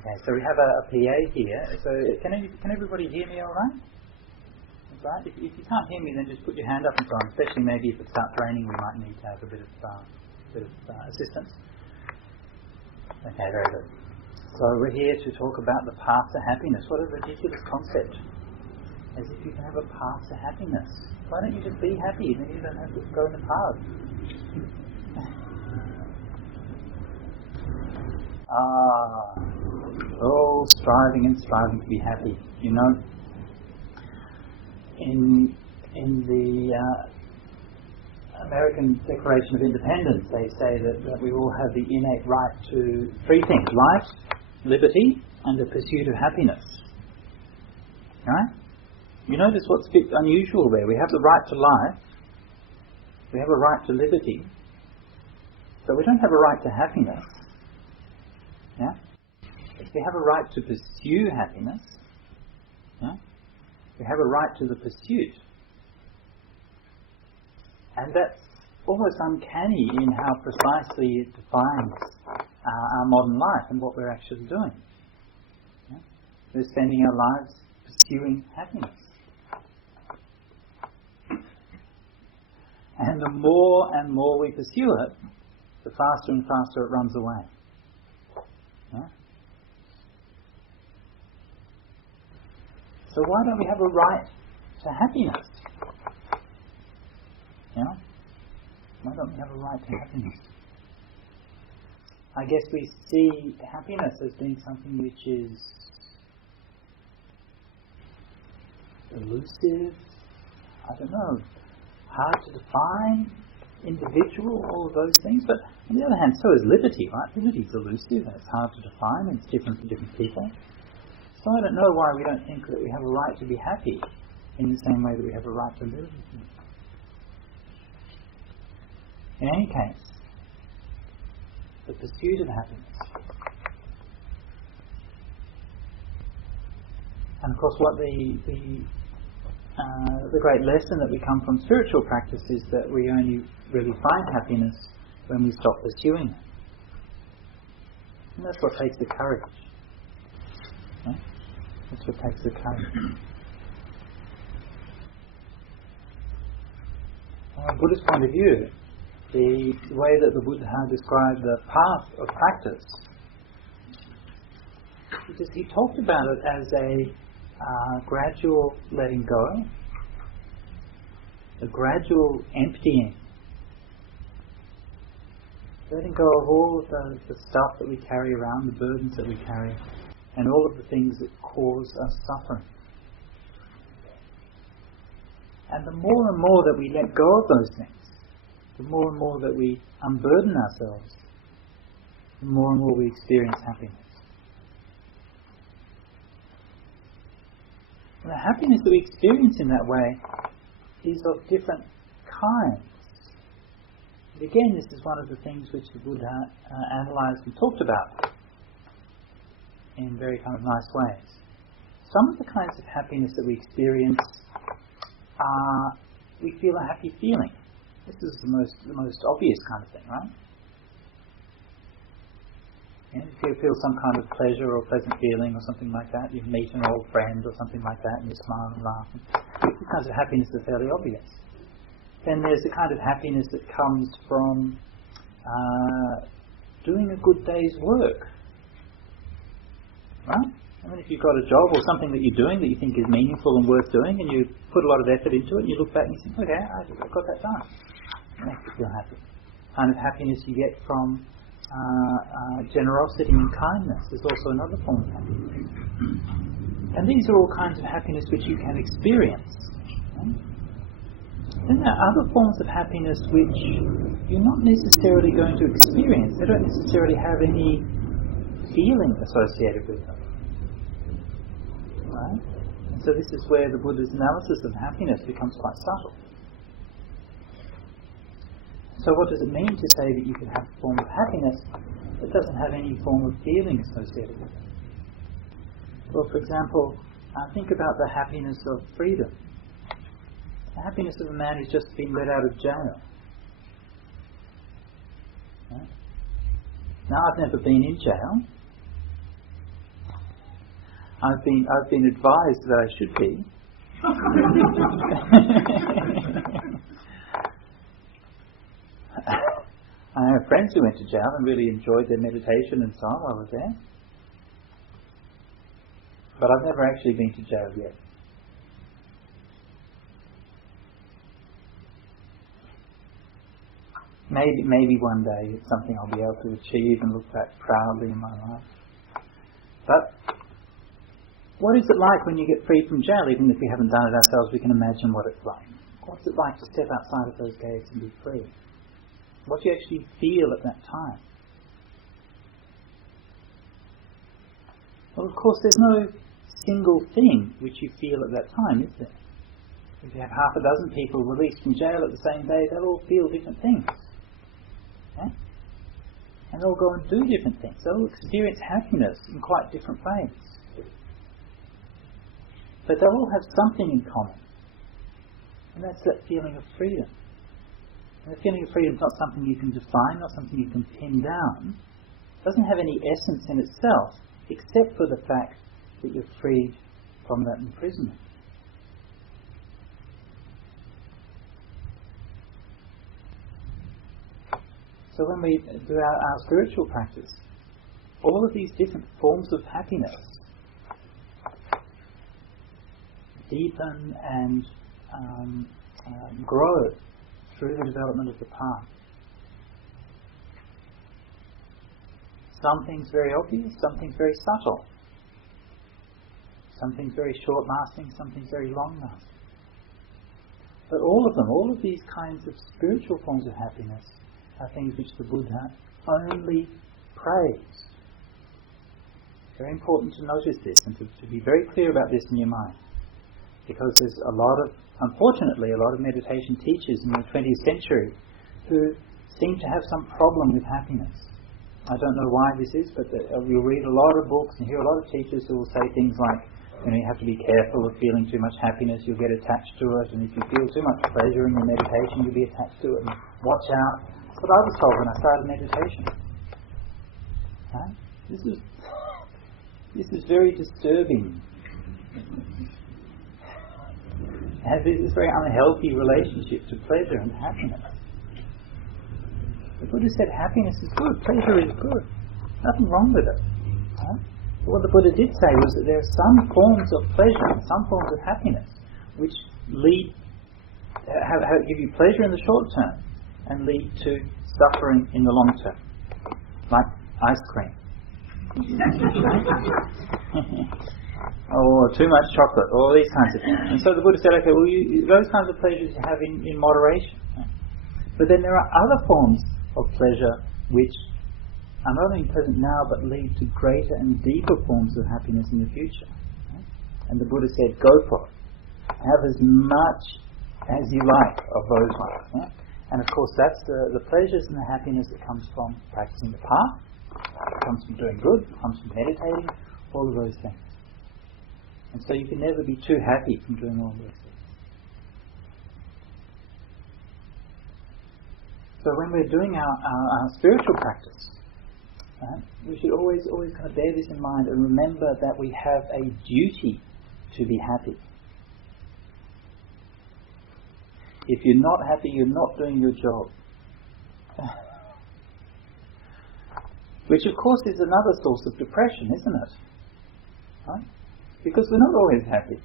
Okay, so we have a PA here. So can everybody hear me all right? Right. If you can't hear me, then just put your hand up and so on. Especially maybe if it starts raining, we might need to have a bit of assistance. Okay, very good. So we're here to talk about the path to happiness. What a ridiculous concept! As if you can have a path to happiness. Why don't you just be happy? Then you don't have to go in the path. All striving and striving to be happy. You know, in the American Declaration of Independence, they say that we all have the innate right to three things: life, liberty, and the pursuit of happiness. Right? You notice what's a bit unusual there. We have the right to life, we have a right to liberty, but we don't have a right to happiness. Yeah? We have a right to pursue happiness. Yeah? We have a right to the pursuit. And that's almost uncanny in how precisely it defines our modern life and what we're actually doing. Yeah? We're spending our lives pursuing happiness. And the more and more we pursue it, the faster and faster it runs away. Yeah? So why don't we have a right to happiness? You know? Why don't we have a right to happiness? I guess we see happiness as being something which is elusive, I don't know, hard to define, individual, all of those things. But on the other hand, so is liberty, right? Liberty is elusive and it's hard to define and it's different for different people. So I don't know why we don't think that we have a right to be happy in the same way that we have a right to live. In any case, the pursuit of happiness. And of course what the great lesson that we come from spiritual practice is that we only really find happiness when we stop pursuing it. And that's what takes the courage. Right? That's what takes the courage. From a Buddhist point of view, the way that the Buddha described the path of practice, he talked about it as a gradual letting go, a gradual emptying, letting go of all of the stuff that we carry around, the burdens that we carry, and all of the things that cause us suffering. And the more and more that we let go of those things, the more and more that we unburden ourselves, the more and more we experience happiness. And the happiness that we experience in that way is of different kinds. And again, this is one of the things which the Buddha analysed and talked about in very kind of nice ways. Some of the kinds of happiness that we experience are, we feel a happy feeling. This is the most obvious kind of thing, right? Yeah, if you feel some kind of pleasure or pleasant feeling or something like that, you meet an old friend or something like that and you smile and laugh. These kinds of happiness are fairly obvious. Then there's the kind of happiness that comes from doing a good day's work. Right? I mean, if you've got a job or something that you're doing that you think is meaningful and worth doing, and you put a lot of effort into it, and you look back and you think, okay, I got that done. It makes you feel happy. Kind of happiness you get from generosity and kindness is also another form of happiness. And these are all kinds of happiness which you can experience. Right? Then there are other forms of happiness which you're not necessarily going to experience. They don't necessarily have any feeling associated with them. Right? And so this is where the Buddha's analysis of happiness becomes quite subtle. So what does it mean to say that you can have a form of happiness that doesn't have any form of feeling associated with it? Well, for example, think about the happiness of freedom. The happiness of a man who's just been let out of jail. Right? Now, I've never been in jail, I've been advised that I should be. I have friends who went to jail and really enjoyed their meditation and so on while I was there. But I've never actually been to jail yet. Maybe one day it's something I'll be able to achieve and look back proudly in my life. But what is it like when you get free from jail? Even if we haven't done it ourselves, we can imagine what it's like. What's it like to step outside of those gates and be free? What do you actually feel at that time? Well, of course, there's no single thing which you feel at that time, is there? If you have half a dozen people released from jail at the same day, they'll all feel different things. Okay? And they'll go and do different things. They'll experience happiness in quite different ways. But they'll all have something in common. And that's that feeling of freedom. And the feeling of freedom is not something you can define, not something you can pin down. It doesn't have any essence in itself, except for the fact that you're freed from that imprisonment. So when we do our spiritual practice, all of these different forms of happiness deepen and grow through the development of the path. Some things very obvious, some things very subtle. Some things very short-lasting, some things very long-lasting. But all of them, all of these kinds of spiritual forms of happiness are things which the Buddha only praised. Very important to notice this and to be very clear about this in your mind. Because there's unfortunately, a lot of meditation teachers in the 20th century who seem to have some problem with happiness. I don't know why this is, but you'll read a lot of books and hear a lot of teachers who will say things like, you have to be careful of feeling too much happiness, you'll get attached to it, and if you feel too much pleasure in your meditation, you'll be attached to it, and watch out. That's what I was told when I started meditation. Right? This is very disturbing. It has this very unhealthy relationship to pleasure and happiness. The Buddha said happiness is good, pleasure is good. Nothing wrong with it. Right? But what the Buddha did say was that there are some forms of pleasure, some forms of happiness, which give you pleasure in the short term and lead to suffering in the long term. Like ice cream. Or too much chocolate, all these kinds of things. And so the Buddha said, okay, well, those kinds of pleasures you have in moderation. Right? But then there are other forms of pleasure which are not only present now but lead to greater and deeper forms of happiness in the future. Right? And the Buddha said, go for it. Have as much as you like of those ones. Right? And of course that's the pleasures and the happiness that comes from practicing the path, it comes from doing good, it comes from meditating, all of those things. And so you can never be too happy from doing all those things. So when we're doing our spiritual practice, right, we should always kind of bear this in mind and remember that we have a duty to be happy. If you're not happy, you're not doing your job. Which of course is another source of depression, isn't it? Right? Because we're not always happy.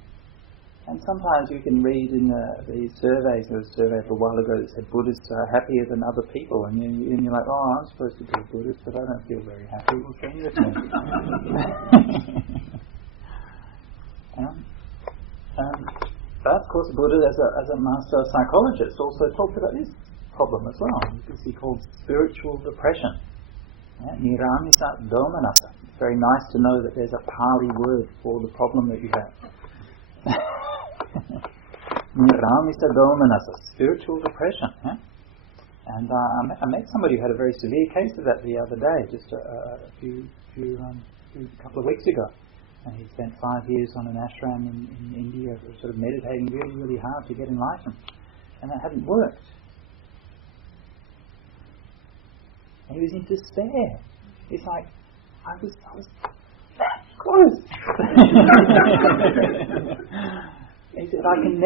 And sometimes you can read in these surveys, there was a survey a while ago that said Buddhists are happier than other people, and you're like, oh, I'm supposed to be a Buddhist, but I don't feel very happy. What's wrong with me? But of course Buddha, as a master psychologist, also talked about this problem as well. This he called spiritual depression. Niramisa domanasa. It's very nice to know that there's a Pali word for the problem that you have. Niramisa domanasa, spiritual depression. And I met somebody who had a very severe case of that the other day, just a couple of weeks ago. And he spent 5 years on an ashram in India, sort of meditating really, really hard to get enlightened. And that hadn't worked. And he was in despair. It's like, I was that close. He said, I can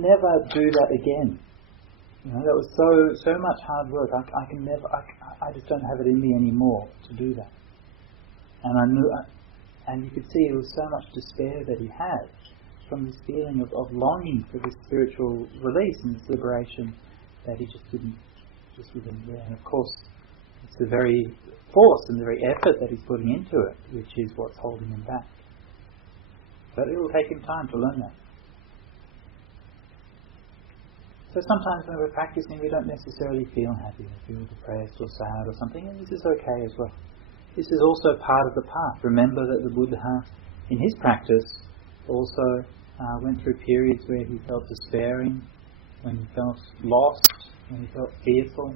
never do that again. That was so much hard work. I just don't have it in me anymore to do that. And I knew, and you could see it was so much despair that he had from this feeling of longing for this spiritual release and this liberation that he just wasn't there. And of course, it's the very force and the very effort that he's putting into it, which is what's holding him back. But it will take him time to learn that. So sometimes when we're practicing, we don't necessarily feel happy, we feel depressed or sad or something, and this is okay as well. This is also part of the path. Remember that the Buddha, in his practice, also went through periods where he felt despairing, when he felt lost, when he felt fearful.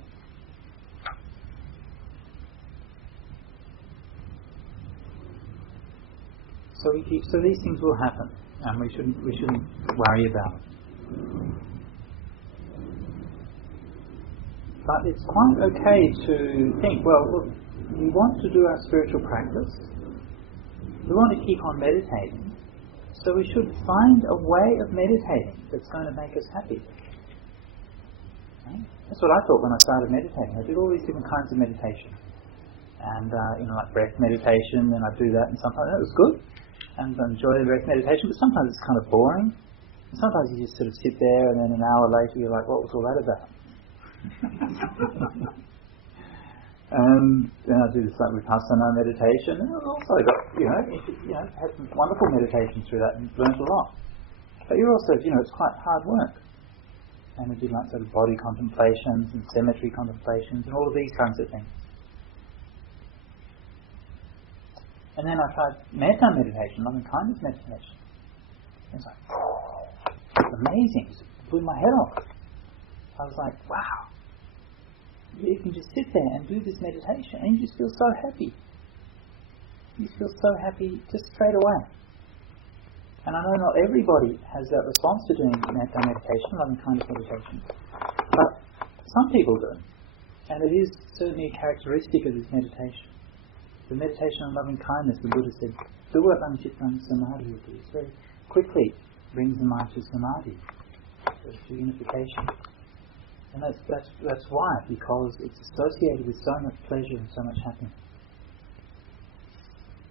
So these things will happen, and we shouldn't worry about it. But it's quite okay to think, well, look, we want to do our spiritual practice. We want to keep on meditating. So we should find a way of meditating that's going to make us happy. Okay? That's what I thought when I started meditating. I did all these different kinds of meditation. And, like breath meditation, and I'd do that, and sometimes that was good. And I enjoy the breath meditation, but sometimes it's kind of boring. And sometimes you just sort of sit there, and then an hour later you're like, what was all that about? And then I do this like vipassana meditation, and I've also got had some wonderful meditations through that and learned a lot. But you're also, it's quite hard work. And I do like sort of body contemplations and cemetery contemplations and all of these kinds of things. And then I tried metta meditation, loving kindness meditation. And it's like, it's amazing. It blew my head off. I was like, wow. You can just sit there and do this meditation and you just feel so happy. You feel so happy just straight away. And I know not everybody has that response to doing metta meditation, loving kindness meditation. But some people do. And it is certainly a characteristic of this meditation. The meditation on loving kindness, the Buddha said, Duvatang Chittang Samadhi, it very quickly brings the mind to samadhi, to unification. And that's why, because it's associated with so much pleasure and so much happiness.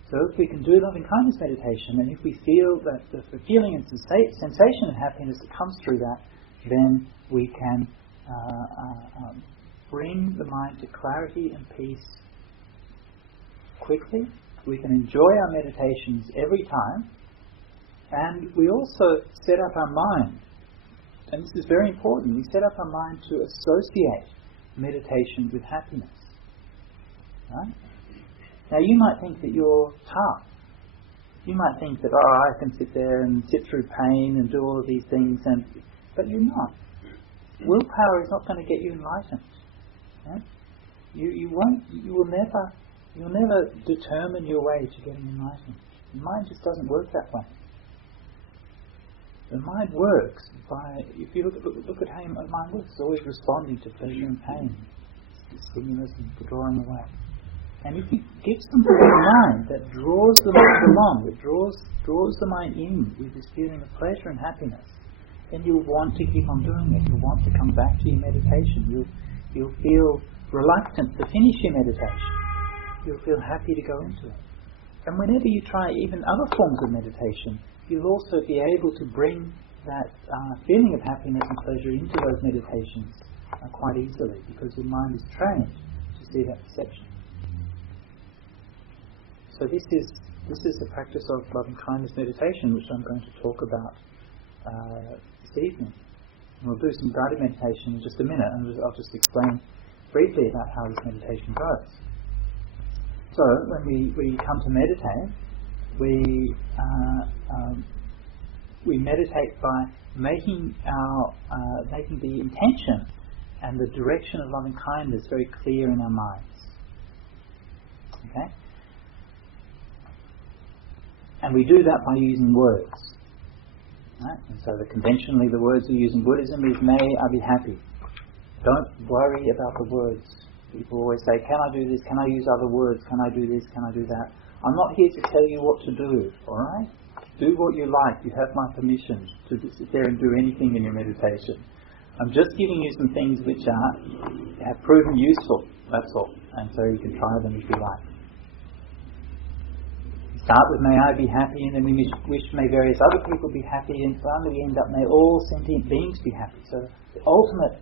So if we can do loving kindness meditation, and if we feel that the feeling and sensation of happiness that comes through that, then we can bring the mind to clarity and peace quickly. We can enjoy our meditations every time, and we also set up our mind. And this is very important. We set up our mind to associate meditation with happiness. Right? Now you might think that you're tough. You might think that, I can sit there and sit through pain and do all of these things, but you're not. Willpower is not going to get you enlightened. Right? You'll never determine your way to getting enlightened. The mind just doesn't work that way. The mind works by, if you look at how the mind works, it's always responding to pleasure and pain, stimulus and drawing away. And if you give something to the mind that draws the mind along, that draws the mind in with this feeling of pleasure and happiness, then you'll want to keep on doing it. You'll want to come back to your meditation. You'll feel reluctant to finish your meditation. You'll feel happy to go into it. And whenever you try even other forms of meditation, you'll also be able to bring that feeling of happiness and pleasure into those meditations quite easily, because your mind is trained to see that perception. So this is the practice of loving kindness meditation, which I'm going to talk about this evening. And we'll do some guided meditation in just a minute, and I'll just explain briefly about how this meditation goes. So when we come to meditate, we meditate by making the intention and the direction of loving kindness very clear in our minds. Okay? And we do that by using words. Right? And so conventionally the words we use in Buddhism is, may I be happy. Don't worry about the words. People always say, can I do this? Can I use other words? Can I do this? Can I do that? I'm not here to tell you what to do, alright? Do what you like. You have my permission to sit there and do anything in your meditation. I'm just giving you some things which have proven useful, that's all. And so you can try them if you like. We start with may I be happy, and then we wish may various other people be happy, and finally we end up may all sentient beings be happy. So the ultimate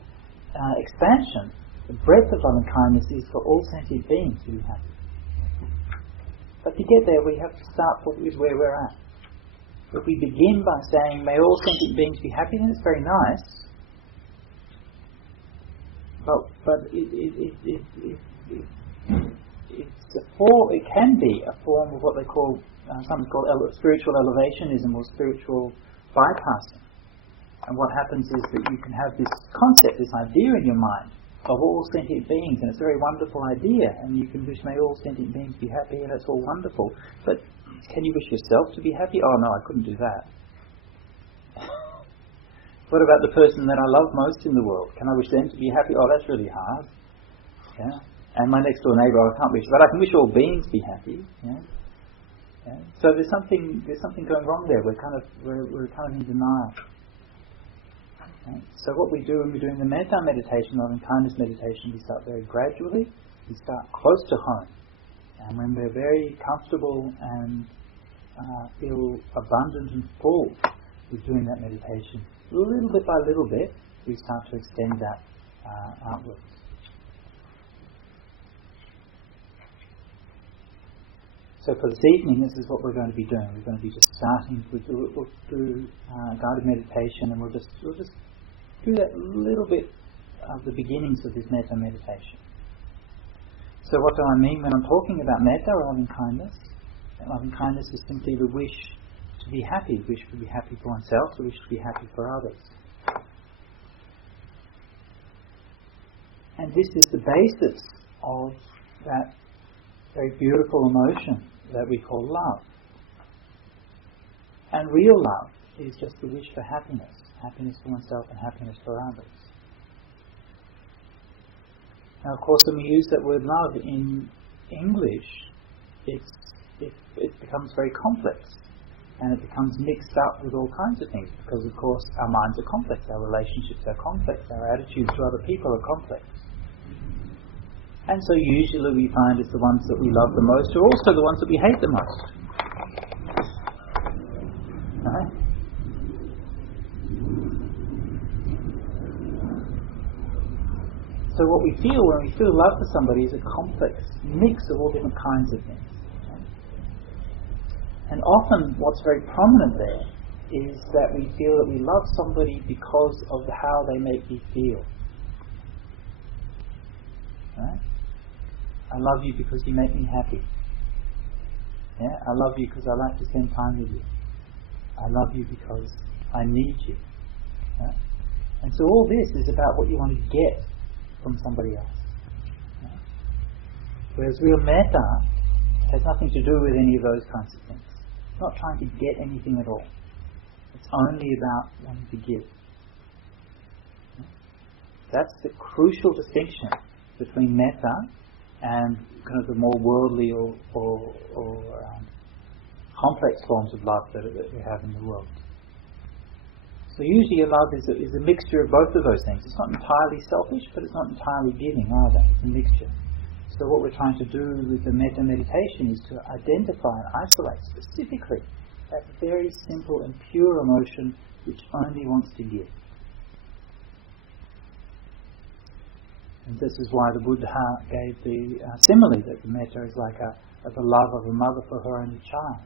expansion, the breadth of loving kindness is for all sentient beings to be happy. But to get there we have to start with where we're at. If we begin by saying may all sentient beings be happy, then it's very nice. But it can be a form of what they call something called spiritual elevationism or spiritual bypassing. And what happens is that you can have this concept, this idea in your mind of all sentient beings, and it's a very wonderful idea, and you can wish may all sentient beings be happy, and it's all wonderful. But can you wish yourself to be happy? Oh no, I couldn't do that. What about the person that I love most in the world? Can I wish them to be happy? Oh, that's really hard. Yeah. And my next door neighbour, I can't wish, but I can wish all beings be happy. Yeah. Yeah. So there's something going wrong there. We're kind of in denial. Okay. So what we do when we're doing the metta meditation, loving kindness meditation, we start very gradually. We start close to home. And when we're very comfortable and feel abundant and full with doing that meditation, little bit by little bit, we start to extend that outwards. So for this evening, this is what we're going to be doing. We're going to be just starting with guided meditation, and we'll just do that little bit of the beginnings of this metta meditation. So what do I mean when I'm talking about metta or loving kindness? Loving kindness is simply the wish to be happy, the wish to be happy for oneself, the wish to be happy for others. And this is the basis of that very beautiful emotion that we call love. And real love is just the wish for happiness, happiness for oneself and happiness for others. Now, of course, when we use that word love in English, it becomes very complex, and it becomes mixed up with all kinds of things, because, of course, our minds are complex, our relationships are complex, our attitudes to other people are complex. And so usually we find it's the ones that we love the most are also the ones that we hate the most. Right? So what we feel when we feel love for somebody is a complex mix of all different kinds of things. And often what's very prominent there is that we feel that we love somebody because of how they make me feel. Right? I love you because you make me happy. Yeah? I love you because I like to spend time with you. I love you because I need you. Yeah? And so all this is about what you want to get from somebody else. Yeah? Whereas real metta has nothing to do with any of those kinds of things. It's not trying to get anything at all. It's only about wanting to give. Yeah? That's the crucial distinction between metta and kind of the more worldly or complex forms of love that we have in the world. So usually a love is a mixture of both of those things. It's not entirely selfish, but it's not entirely giving either. It's a mixture. So what we're trying to do with the metta meditation is to identify and isolate specifically that very simple and pure emotion which only wants to give. And this is why the Buddha gave the simile that the metta is like the love of a mother for her only child.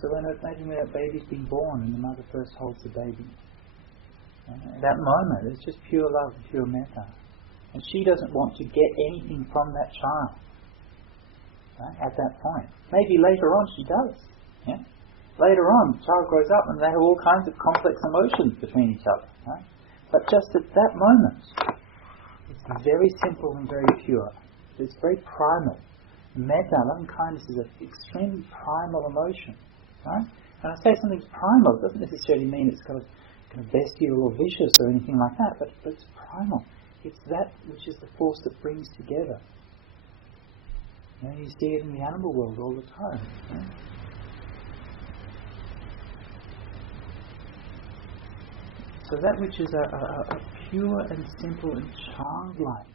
So imagine when a baby's been born and the mother first holds the baby. At that moment, it's just pure love, pure metta. And she doesn't want to get anything from that child. Right? At that point. Maybe later on she does. Yeah? Later on, the child grows up and they have all kinds of complex emotions between each other. Right? But just at that moment, it's very simple and very pure. It's very primal. Metta, loving kindness, is an extremely primal emotion. Right? And I say something's primal, it doesn't necessarily mean it's kind of bestial or vicious or anything like that, but it's primal. It's that which is the force that brings together. You see it in the animal world all the time. So that which is a pure and simple and childlike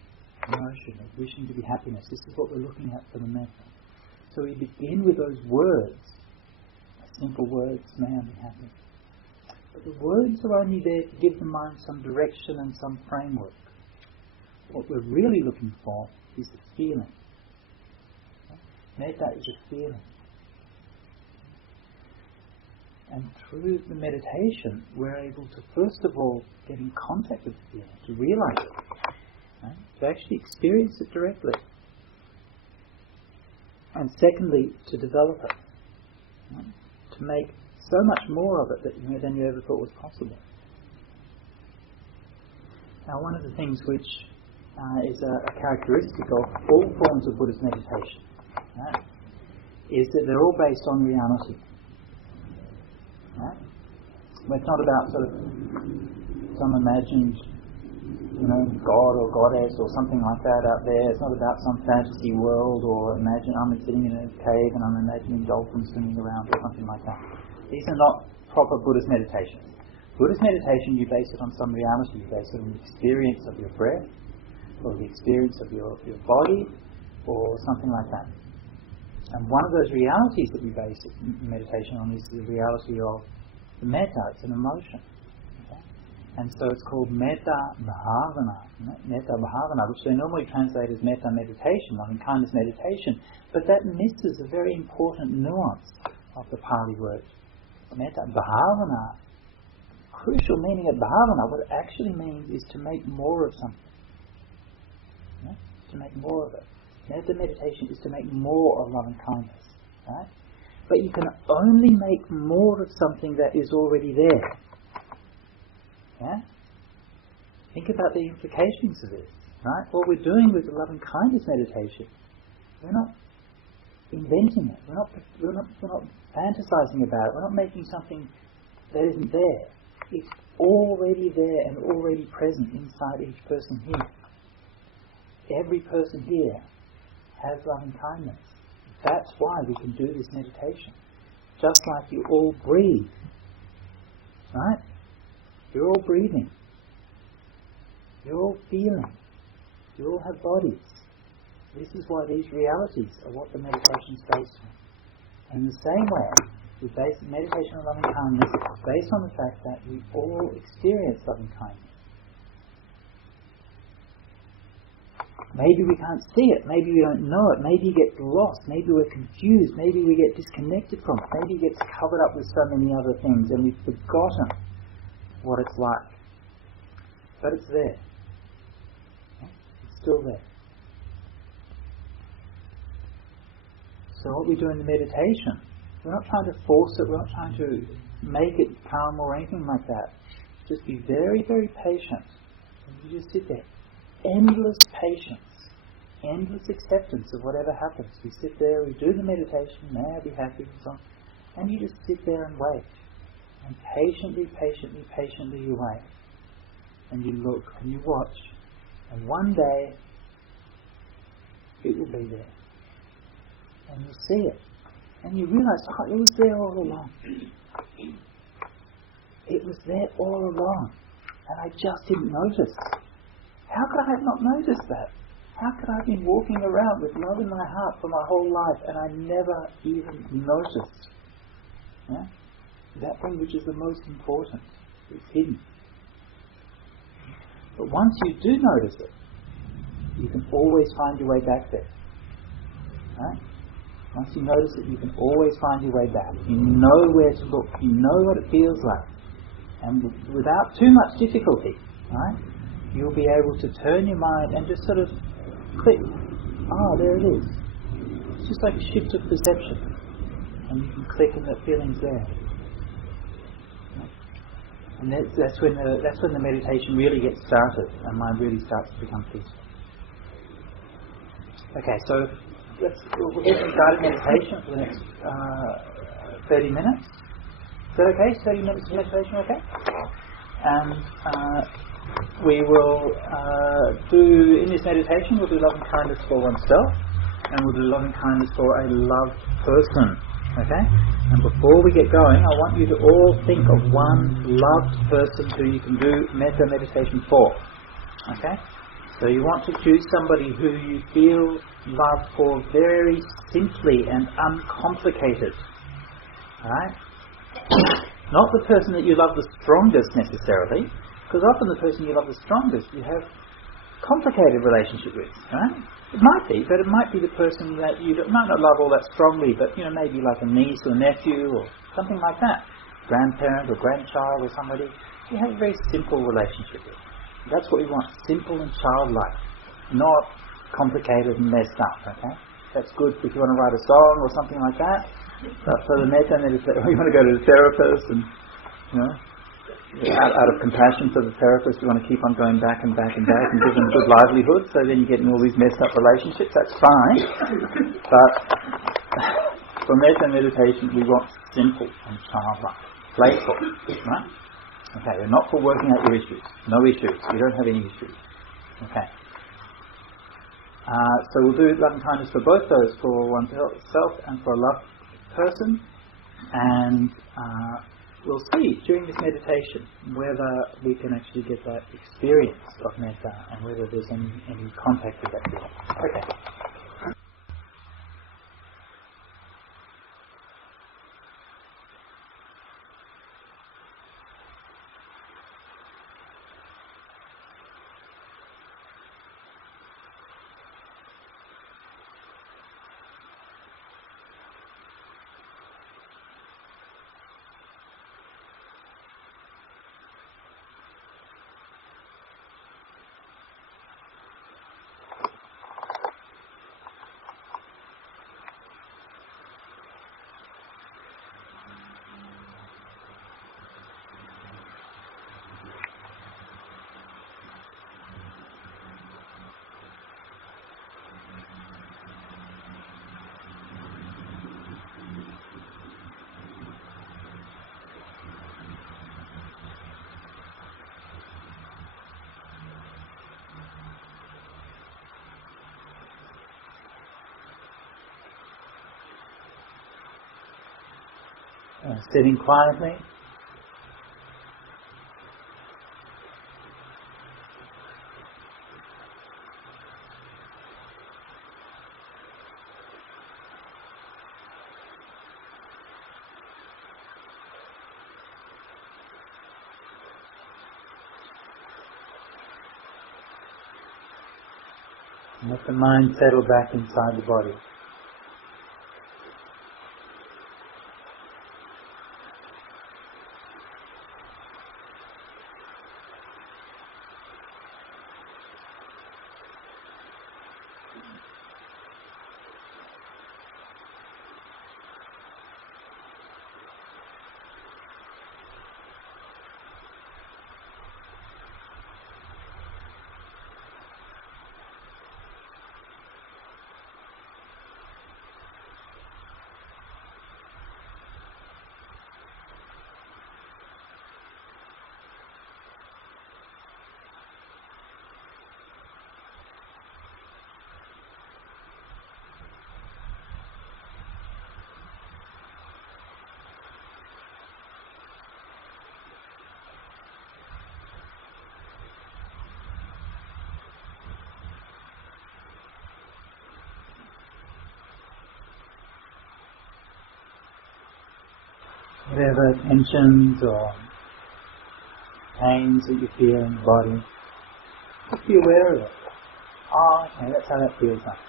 emotion of wishing to be happiness, this is what we're looking at for the metta. So we begin with those words, simple words, may I be happy. But the words are only there to give the mind some direction and some framework. What we're really looking for is the feeling. Metta is a feeling. And through the meditation, we're able to first of all get in contact with the feeling, to realize it, to actually experience it directly. And secondly, to develop it, to make so much more of it than you ever thought was possible. Now, one of the things which is a characteristic of all forms of Buddhist meditation is that they're all based on reality. It's not about sort of some imagined, God or goddess or something like that out there. It's not about some fantasy world or imagine I'm sitting in a cave and I'm imagining dolphins swimming around or something like that. These are not proper Buddhist meditations. Buddhist meditation, you base it on some reality. You base it on the experience of your breath or the experience of your body or something like that. And one of those realities that we base meditation on is the reality of the metta. It's an emotion. Okay? And so it's called metta bhavana. Metta bhavana, which they normally translate as metta meditation, loving kindness meditation. But that misses a very important nuance of the Pali word. Metta bhavana, crucial meaning of bhavana, what it actually means is to make more of something. To make more of it. Metta meditation is to make more of loving kindness. Right? But you can only make more of something that is already there. Yeah? Think about the implications of this. Right? What we're doing with the loving kindness meditation, we're not inventing it. We're not fantasizing about it. We're not making something that isn't there. It's already there and already present inside each person here. Every person here has loving kindness. That's why we can do this meditation. Just like you all breathe. Right? You're all breathing. You're all feeling. You all have bodies. This is why these realities are what the meditation is based on. In the same way, we base meditation on loving kindness based on the fact that we all experience loving kindness. Maybe we can't see it, maybe we don't know it, maybe it gets lost, maybe we're confused, maybe we get disconnected from it, maybe it gets covered up with so many other things and we've forgotten what it's like. But it's there. It's still there. So what we do in the meditation, we're not trying to force it, we're not trying to make it calm or anything like that. Just be very, very patient. And you just sit there. Endless patience, endless acceptance of whatever happens. We sit there, we do the meditation, may I be happy, and so on, and you just sit there and wait. And patiently you wait. And you look and you watch. And one day, it will be there. And you'll see it. And you realize, it was there all along. It was there all along. And I just didn't notice. How could I have not noticed that? How could I have been walking around with love in my heart for my whole life and I never even noticed? Yeah? That thing which is the most important is hidden. But once you do notice it, you can always find your way back there. Right? Once you notice it, you can always find your way back. You know where to look. You know what it feels like. And without too much difficulty, right? You'll be able to turn your mind and just sort of click. There it is. It's just like a shift of perception. And you can click and that feeling's there. And that's when the meditation really gets started and mind really starts to become peaceful. Okay, so we'll get started meditation for the next 30 minutes. Is that okay? 30 minutes of meditation, okay? And we will do, in this meditation, we'll do loving kindness for oneself. and we'll do loving kindness for a loved person. Okay? And before we get going, I want you to all think of one loved person who you can do metta meditation for. Okay? So you want to choose somebody who you feel love for very simply and uncomplicated. Alright? Not the person that you love the strongest necessarily, because often the person you love the strongest you have complicated relationship with, right? It might be, but it might be the person that you might not love all that strongly, but maybe like a niece or nephew or something like that, grandparent or grandchild or somebody you have a very simple relationship with. That's what we want, simple and childlike, not complicated and messed up. Okay, that's good if you want to write a song or something like that. But for the metta meditation, you want to go to the therapist and out of compassion for the therapist, you want to keep on going back and back and back and give them good livelihood, so then you get in all these messed up relationships. That's fine. But for metta meditation, we want simple and childlike, playful, right? Okay, they're not for working out your issues. No issues. You don't have any issues. Okay. So we'll do loving kindness for both those, for oneself and for a loved person, and we'll see during this meditation whether we can actually get that experience of metta and whether there's any contact with that feeling. Okay. Sitting quietly. Let the mind settle back inside the body. Whatever tensions or pains that you feel in the body, just be aware of it. Oh, okay, that's how that feels like.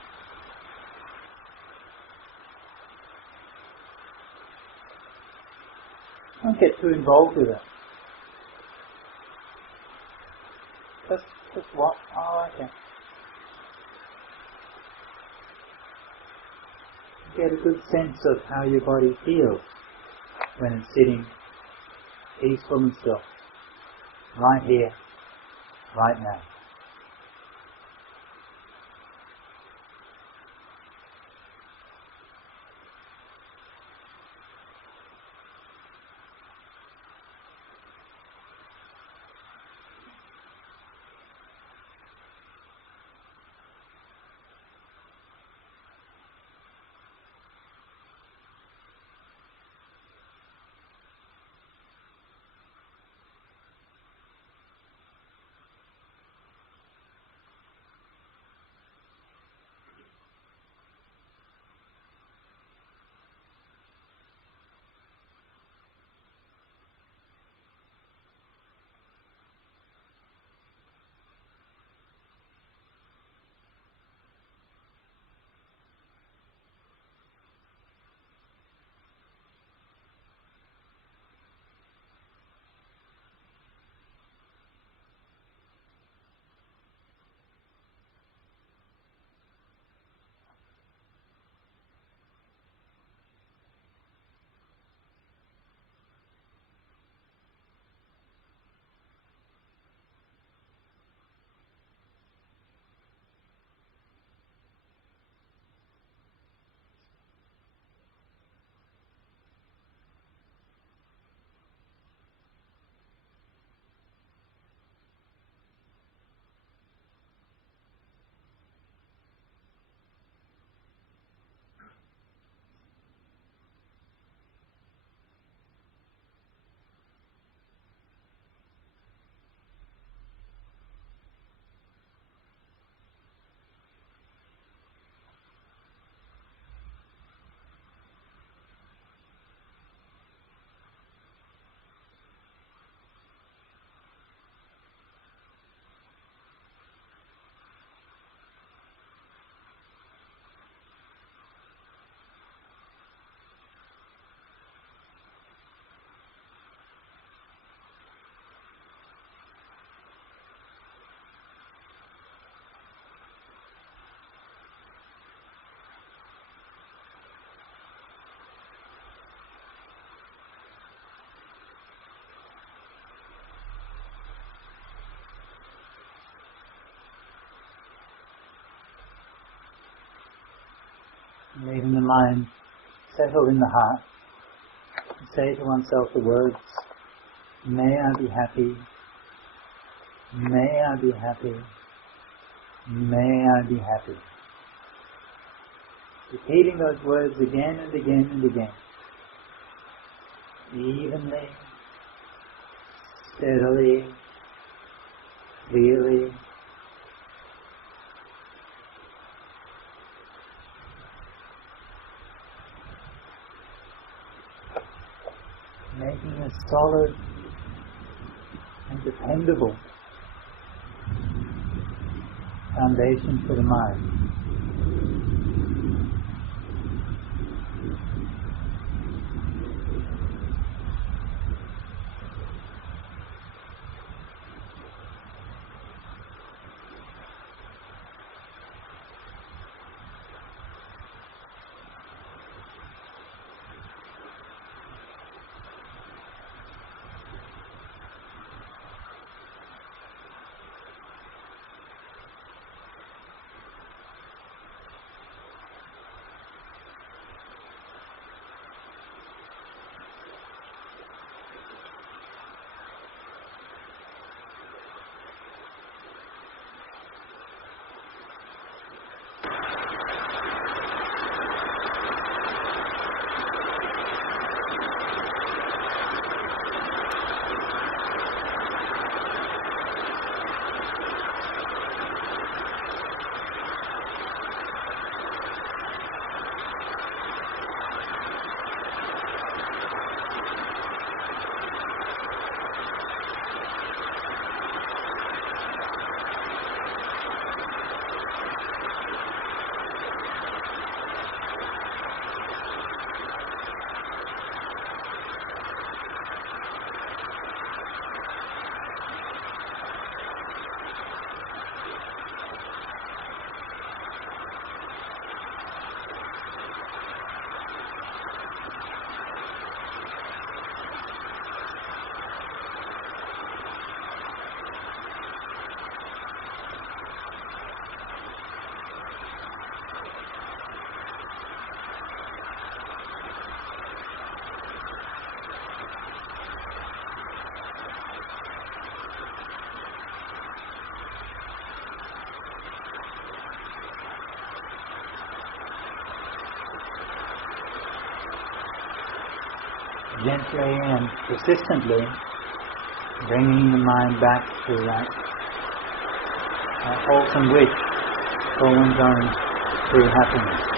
Don't get too involved with it. Just what? Oh, okay. Get a good sense of how your body feels when it's sitting peaceful and still, right here, right now. Leaving the mind settled in the heart, say to oneself the words, may I be happy, may I be happy, may I be happy. Repeating those words again and again and again. Evenly, steadily, clearly. Making a solid and dependable foundation for the mind. Gently and persistently bringing the mind back to that wholesome wish for one's own true happiness.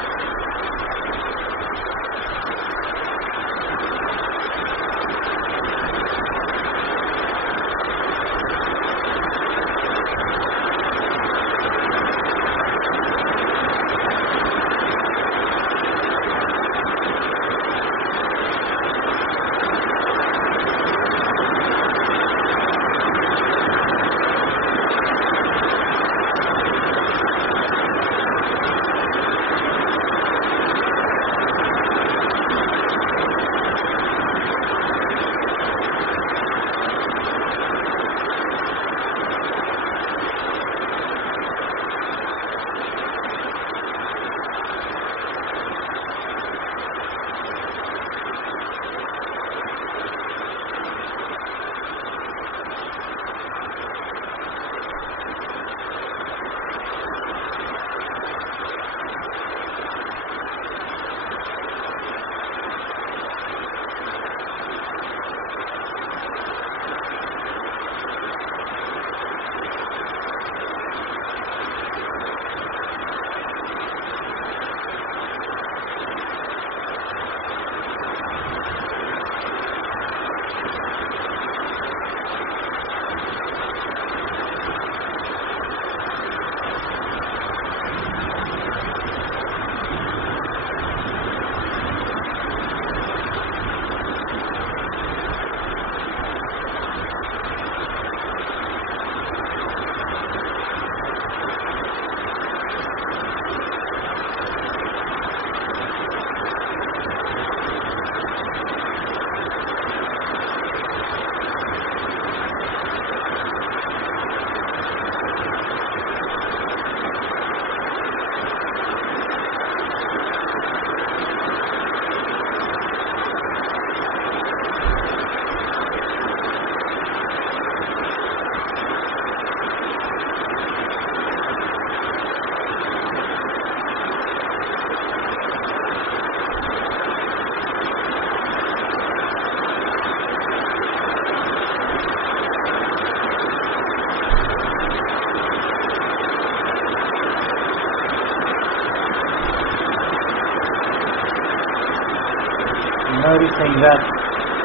noticing that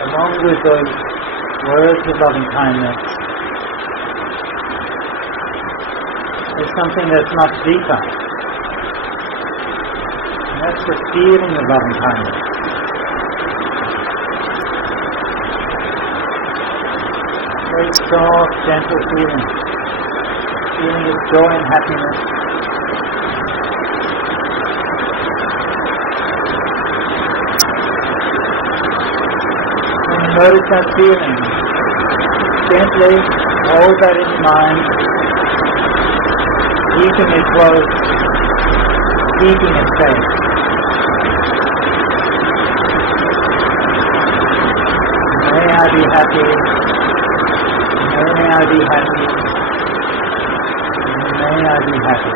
along with those words of loving kindness, there's something that's much deeper. And that's the feeling of loving kindness. Very soft, gentle feeling. Feeling of joy and happiness. When you notice that feeling, gently hold that in your mind, keeping it close, keeping it safe. May I be happy. May I be happy. May I be happy.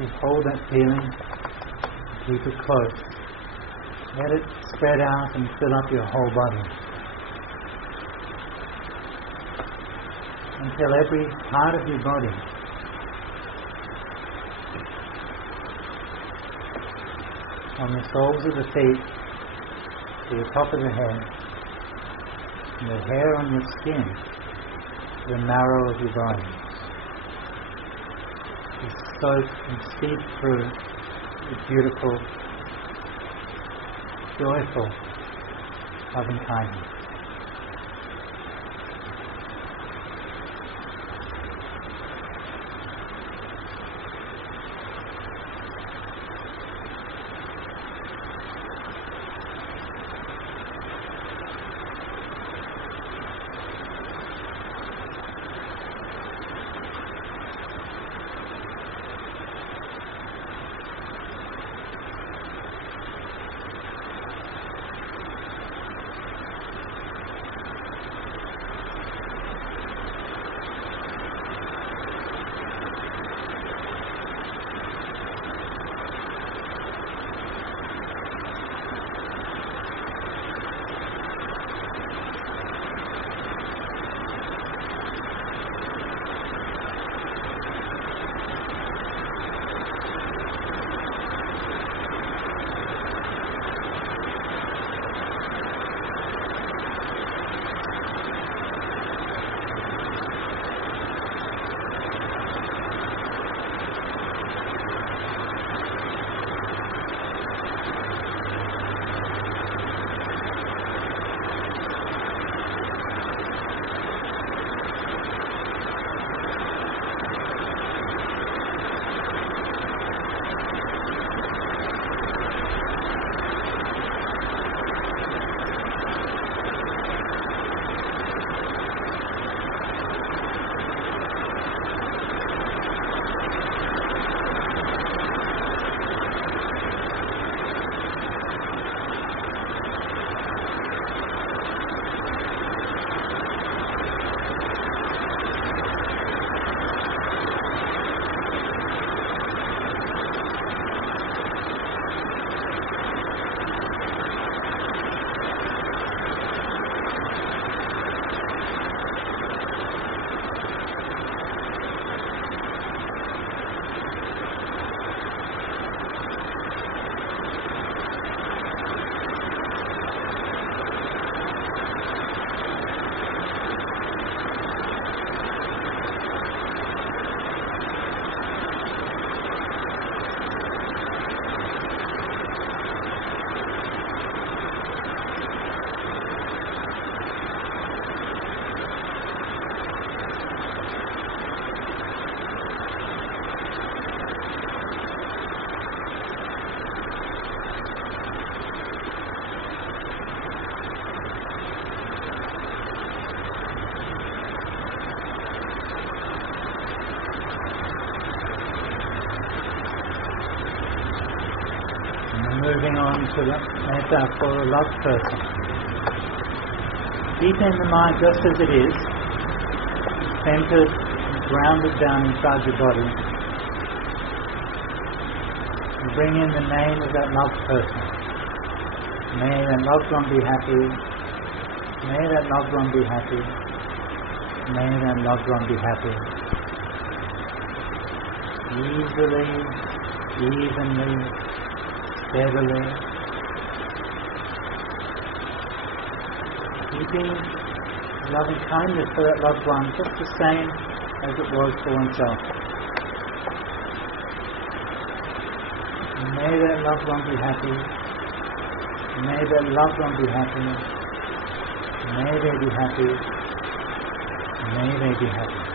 Just hold that feeling, keep it close. Let it spread out and fill up your whole body. Until every part of your body from the soles of the feet to the top of the head, from the hair on your skin to the marrow of your bones. You soak and steep through the beautiful, joyful, loving kindness. Moving on to the metta for a loved person. Keeping the mind just as it is, centered and grounded down inside your body. And bring in the name of that loved person. May that loved one be happy. May that loved one be happy. May that loved one be happy. Easily, evenly, steadily, keeping loving kindness for that loved one just the same as it was for oneself. May that loved one be happy. May that loved one be happy. May they be happy. May they be happy.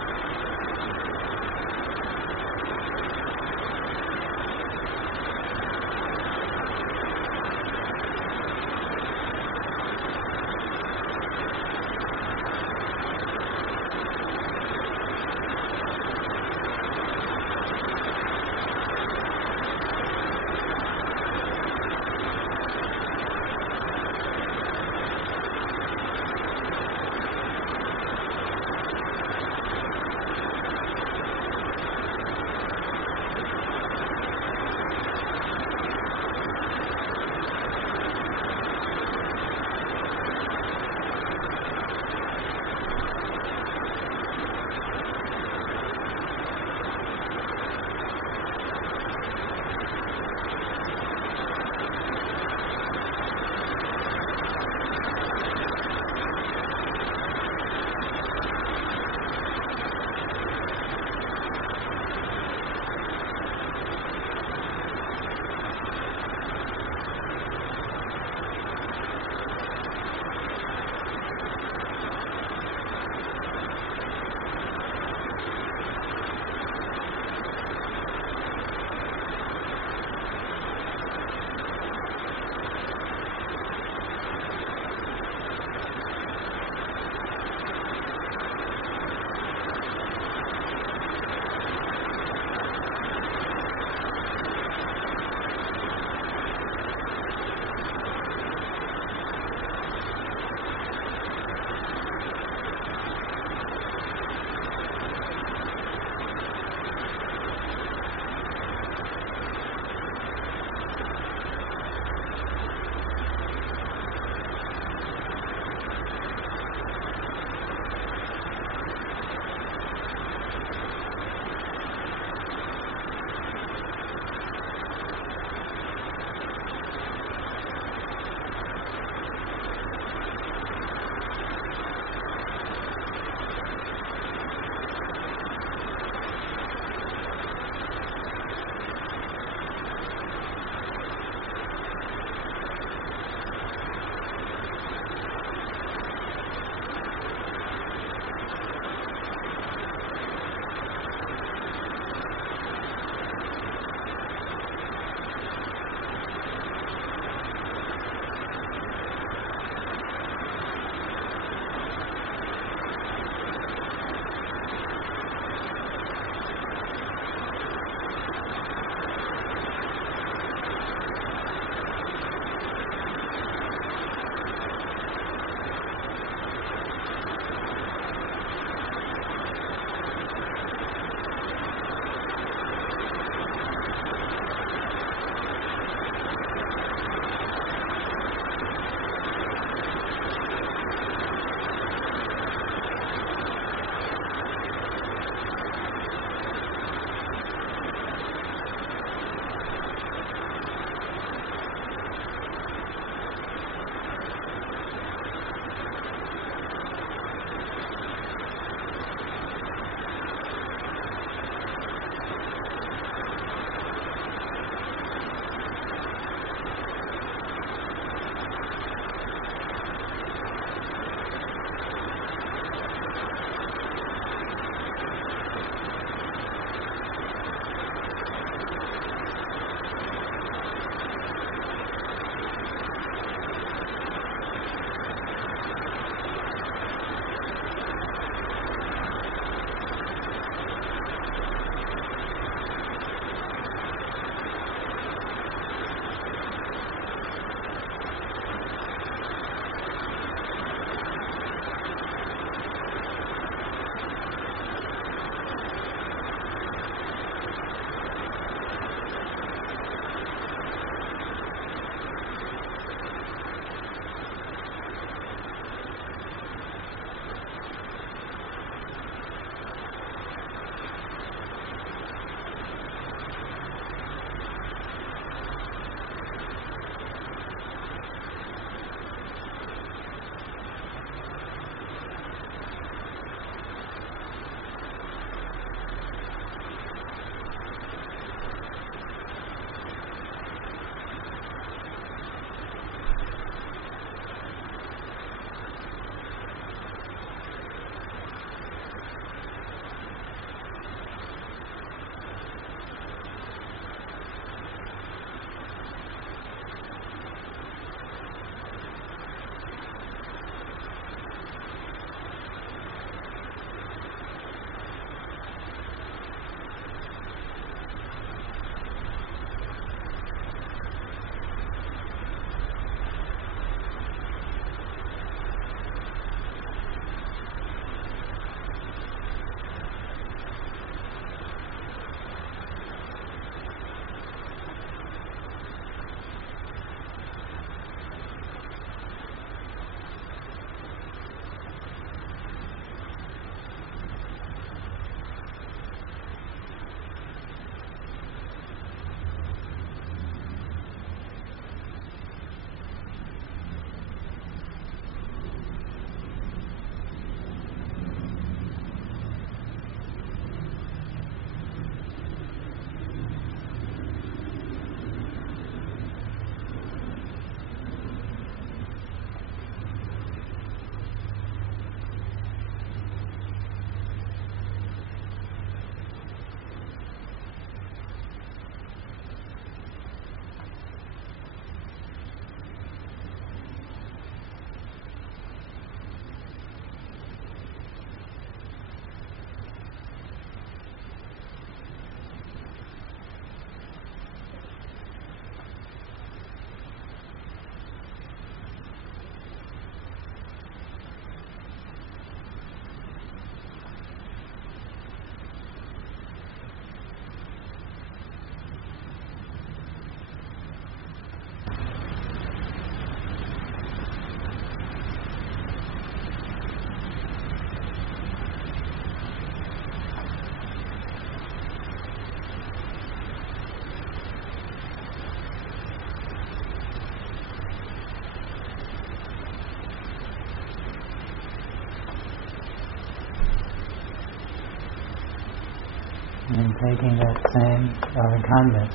And taking that same loving kindness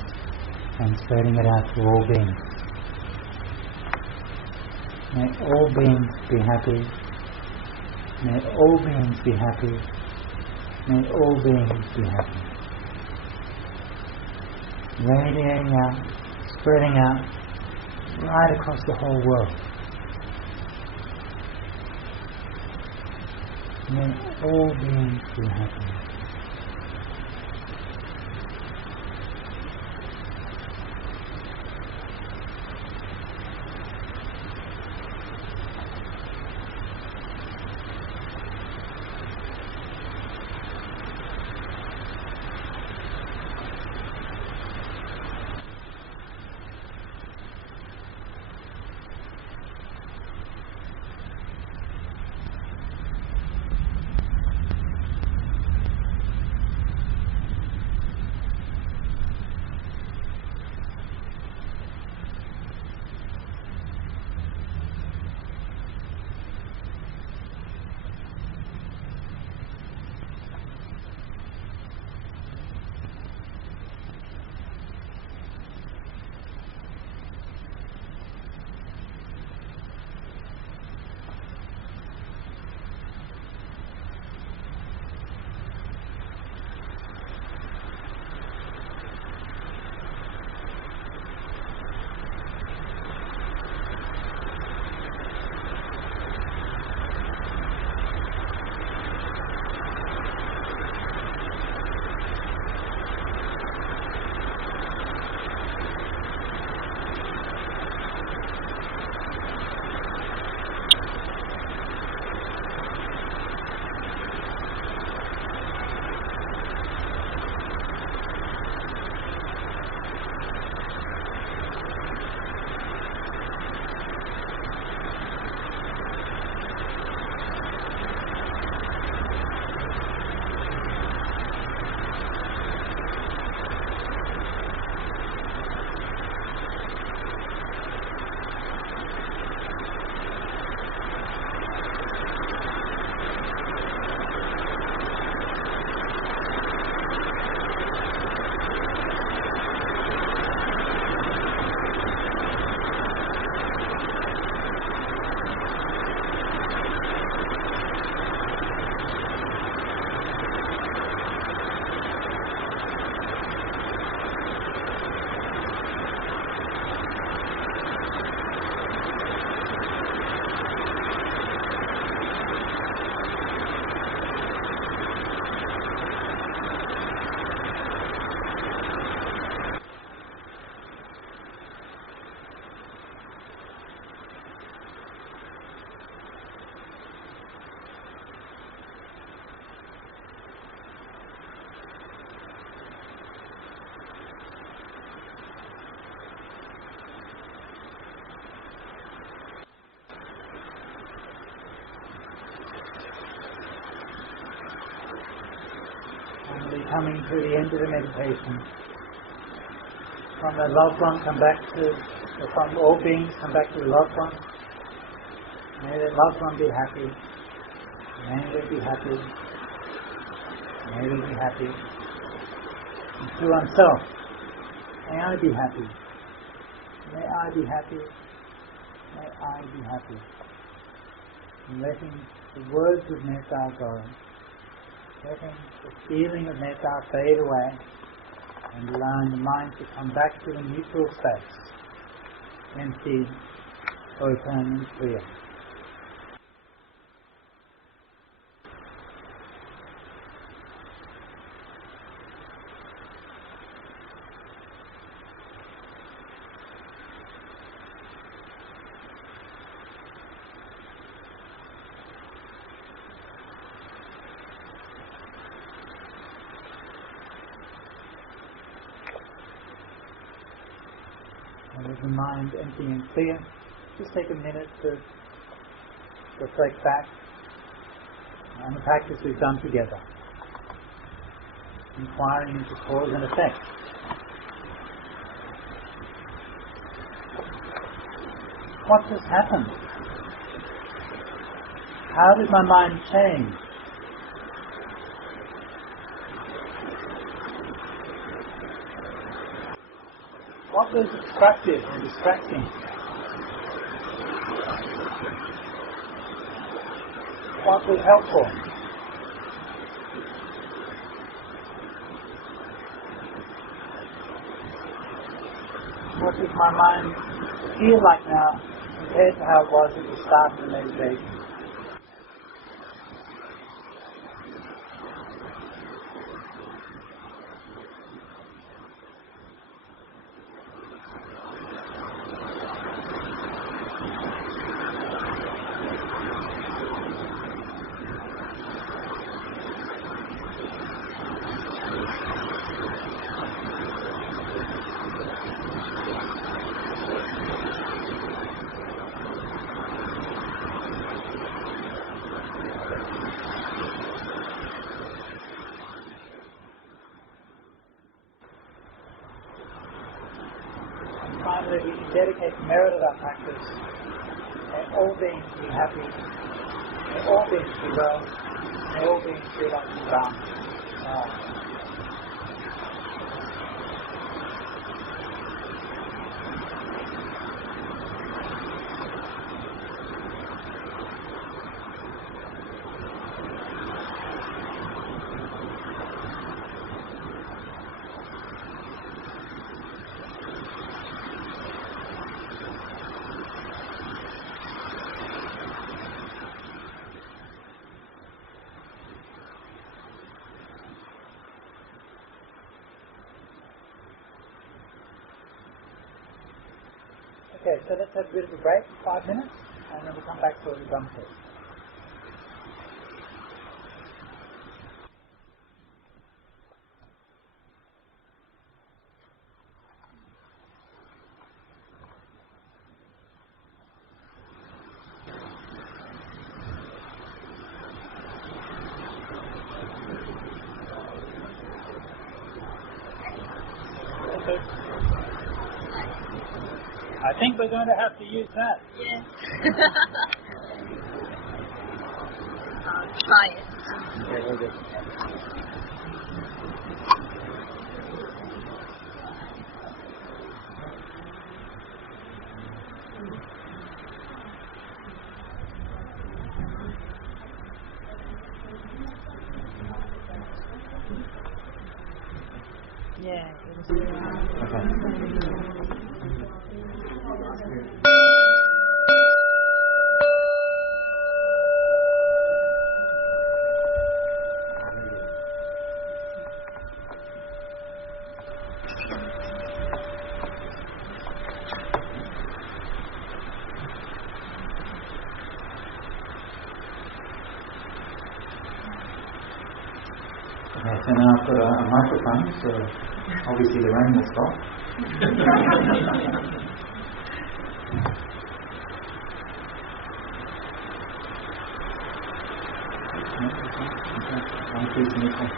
and spreading it out to all beings. May all beings be happy. May all beings be happy. May all beings be happy. Radiating out, spreading out, right across the whole world. May all beings be happy. Coming to the end of the meditation. From the loved one, come back to, from all beings, come back to the loved one. May the loved one be happy. May they be happy. May they be happy. And to oneself, may I be happy. May I be happy. May I be happy. And letting the words of metta go. Letting the feeling of metta fade away and allowing the mind to come back to the neutral space, empty, open and clear. And with the mind empty and clear, just take a minute to reflect back on the practice we've done together, inquiring into cause and effect. What just happened? How did my mind change? What was obstructive and distracting? What was helpful? What does my mind feel like now compared to how it was at the start of the meditation? Finally, we can dedicate the merit of our practice. May all beings be happy. May all beings be well. May all beings feel like Lving. Okay, so let's have a bit of a break, 5 minutes, and then we'll come back to the Bhante. I think we're going to have to use that. Yes. I'll try it. Okay, we'll do. Yeah, it was really hard. Okay. Okay, so now I've got a microphone, so obviously the rain will stop. I'm choosing this one.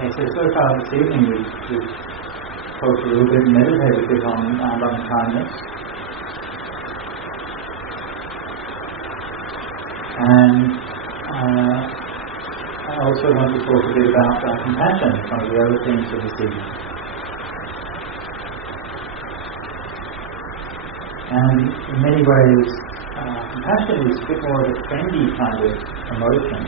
Okay, so far this evening we've talked a little bit, meditated a bit on loving kindness. And I also want to talk a bit about compassion, one of the other things of this evening. And in many ways, compassion is a bit more of a trendy kind of emotion.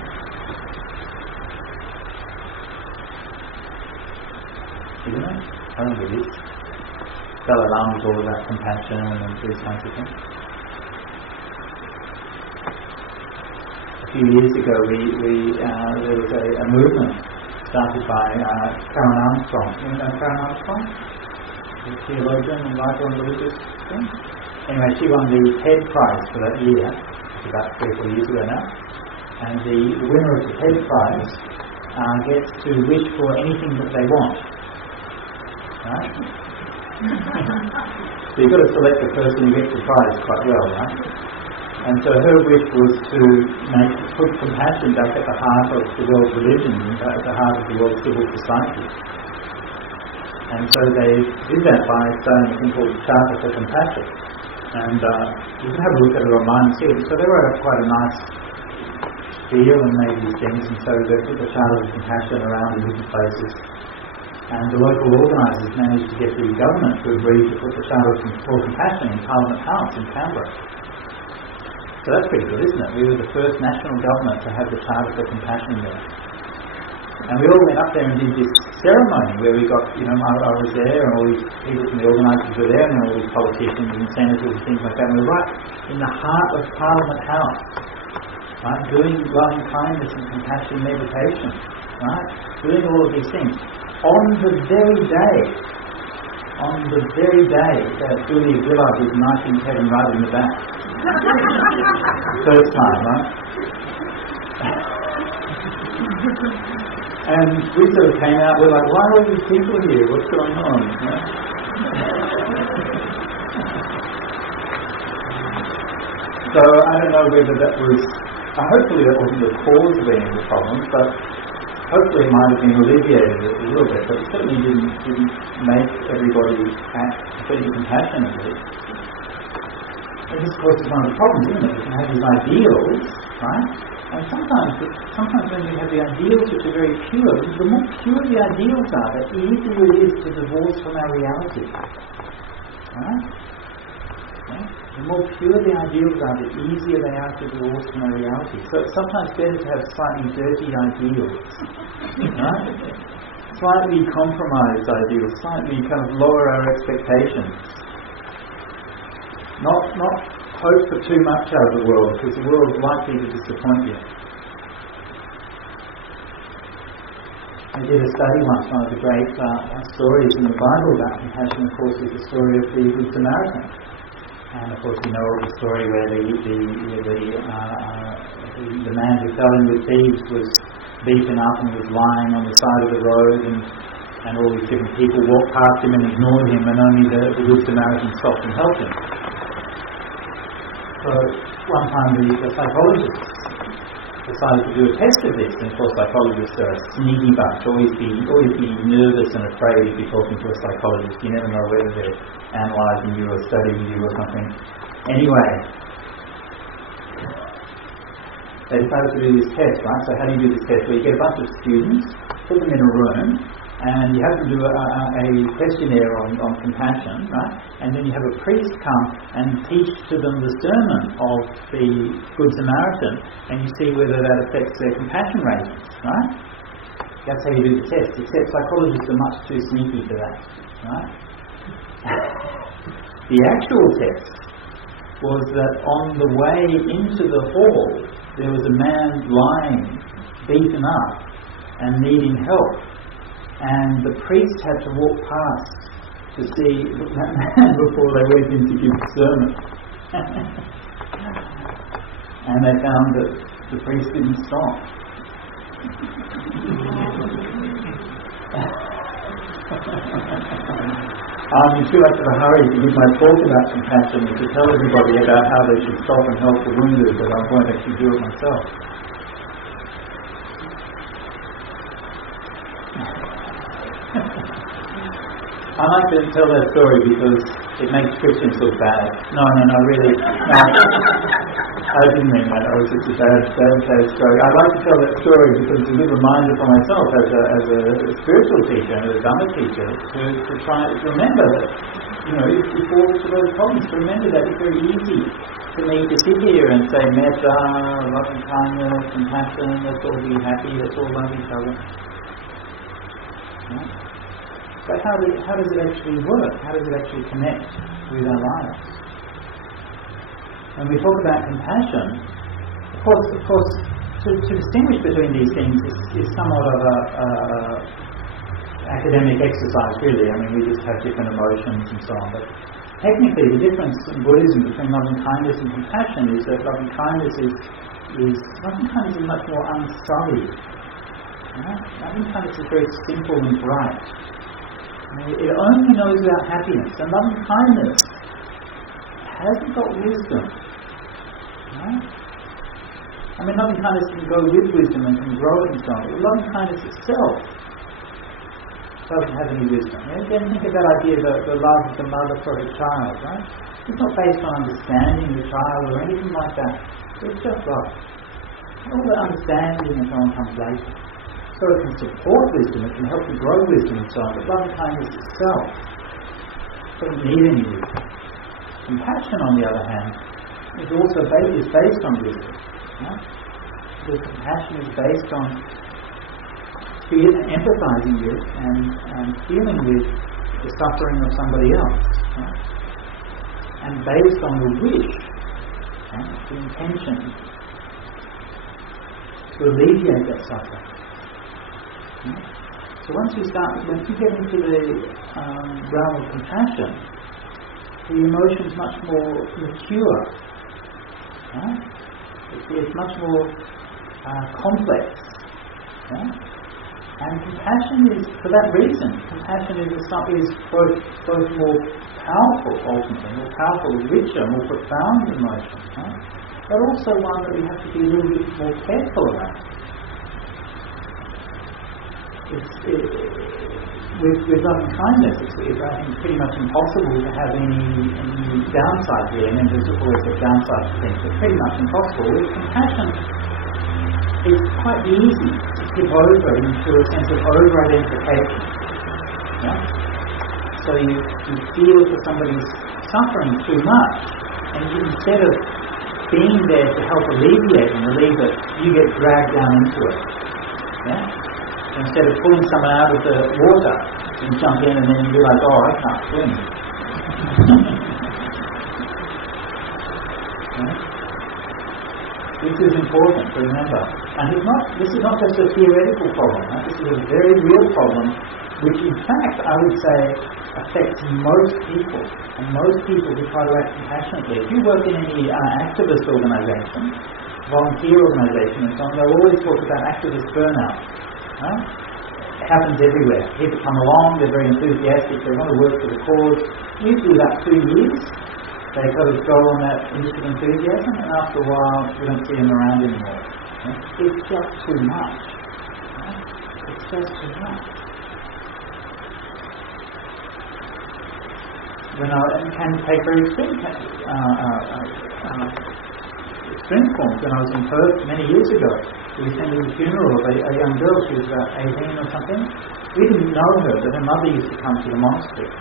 Isn't it? I don't know, it is. Dalai Lama is all about compassion and these kinds of things. A few years ago, there was a movement started by Karen Armstrong. You know Karen Armstrong? The theologian and writer on the Buddhist thing. Anyway, she won the TED Prize for that year. It's about 3 or 4 years ago now. And the winner of the TED Prize gets to wish for anything that they want. Right? So you've got to select the person who gets the prize quite well, right? And so her wish was to put compassion back at the heart of the world's religion, at the heart of the world's civil society. And so they did that by starting a thing called the Charter for Compassion. And you can have a look at it online and see it. So they wrote quite a nice feel and made these things, and so they put the Charter of Compassion around in different places. And the local organisers managed to get the government to agree to put the Charter of Compassion in Parliament House in Canberra. So that's pretty good, isn't it? We were the first national government to have the Charter for Compassion there. And we all went up there and did this ceremony where we got, I was there and all these people from the organisers were there and all these politicians and senators and things like that. And we were right in the heart of Parliament House, right, doing loving kindness and compassion meditation, right, doing all of these things. On the very day that Julia Gillard was knifing Kevin right in the back. First time, right? And we sort of came out, we're like, why are all these people here? What's going on? So I don't know whether that was, hopefully that wasn't the cause of any of the problems, but hopefully it might have been alleviated a little bit, but it certainly didn't make everybody act completely compassionately. And this, of course, is one of the problems, isn't it? We can have these ideals, right? And sometimes when we have the ideals which are very pure, the more pure the ideals are, the easier it is to divorce from our reality. Right? Yeah? The more pure the ideals are, the easier they are to divorce from our reality. So it's sometimes better to have slightly dirty ideals. Right? Slightly compromised ideals, slightly kind of lower our expectations. Not hope for too much out of the world, because the world is likely to disappoint you. I did a study once, one of the great stories in the Bible about compassion, of course, is the story of the Good Samaritan. And of course, you know the story where the man who fell in with thieves was beaten up and was lying on the side of the road, and all these different people walked past him and ignored him, and only the Good Samaritan stopped and helped him. So one time the psychologists decided to do a test of this, and of course psychologists are a sneaky bunch. Always be nervous and afraid to be talking to a psychologist. You never know whether they're analysing you or studying you or something. Anyway, they decided to do this test, right? So how do you do this test? Well, you get a bunch of students, put them in a room, and you have them do a questionnaire on compassion, right? And then you have a priest come and teach to them the sermon of the Good Samaritan, and you see whether that affects their compassion ratings, right? That's how you do the test. Except psychologists are much too sneaky for that, right? The actual test was that on the way into the hall, there was a man lying, beaten up, and needing help. And the priest had to walk past to see that man before they went in to give the sermon. And they found that the priest didn't stop. I'm in too much of a hurry to give my talk about compassion and to tell everybody about how they should stop and help the wounded, but I won't actually do it myself. I like to tell that story because it makes Christians look bad. No, really. No, I didn't mean that. It was just a bad story. I like to tell that story because it's a good reminder for myself as a spiritual teacher and as a Dhamma teacher to try to remember that, if you fall into those problems, to remember that it's very easy for me to sit here and say metta, loving kindness, compassion, let's all be happy, let's all love each other. Yeah? But how does it actually work? How does it actually connect with our lives? When we talk about compassion, of course, to distinguish between these things is somewhat of a academic exercise, really. I mean, we just have different emotions and so on. But technically, the difference in Buddhism between loving kindness and compassion is that loving kindness is much more unsullied. Right? Loving kindness is very simple and bright. It only knows about happiness, and loving kindness hasn't got wisdom. Right? I mean, loving kindness can go with wisdom and can grow and so on, but loving kindness itself doesn't have any wisdom. Then think of that idea, the love of the mother for her child, right? It's not based on understanding the child or anything like that. It's just love. All the understanding and so on comes later. So it can support wisdom, it can help you grow wisdom and so on, but loving kindness itself doesn't need any wisdom. Compassion, on the other hand, is also based on wisdom. Right? Because compassion is based on empathizing with and feeling with the suffering of somebody else. Right? And based on the wish, right? The intention to alleviate that suffering. Right? So once you get into the realm of compassion, the emotion is much more mature. Right? It's much more complex. Right? And compassion is, for that reason, compassion is both more powerful, ultimately, more powerful, richer, more profound emotion. Right? But also one that we have to be a little bit more careful about. With loving kindness, it's I think pretty much impossible to have any downside here. And then there's always a downside to things, but pretty much impossible. With compassion, it's quite easy to tip over into a sense of over-identification. Yeah? So you feel for somebody's suffering too much, and instead of being there to help alleviate and relieve it, you get dragged down into it. Yeah? Instead of pulling someone out of the water, you jump in and then you realise, oh, I can't swim. Right? This is important to remember. And this is not just a theoretical problem. Right? This is a very real problem, which in fact I would say affects most people. And most people who try to act compassionately. If you work in any activist organisation, volunteer organisation and so on, they'll always talk about activist burnout. Right? It happens everywhere. People come along, they're very enthusiastic, they want to work for the cause. Usually about 2 years, they sort of go on that initial enthusiasm, and after a while, we don't see them around anymore. Right? It's just too much. Right? It's just too much. It can take very extreme forms. When I was in Perth many years ago, we attended the funeral of a young girl. She was about 18 or something. We didn't know her, but her mother used to come to the monastery.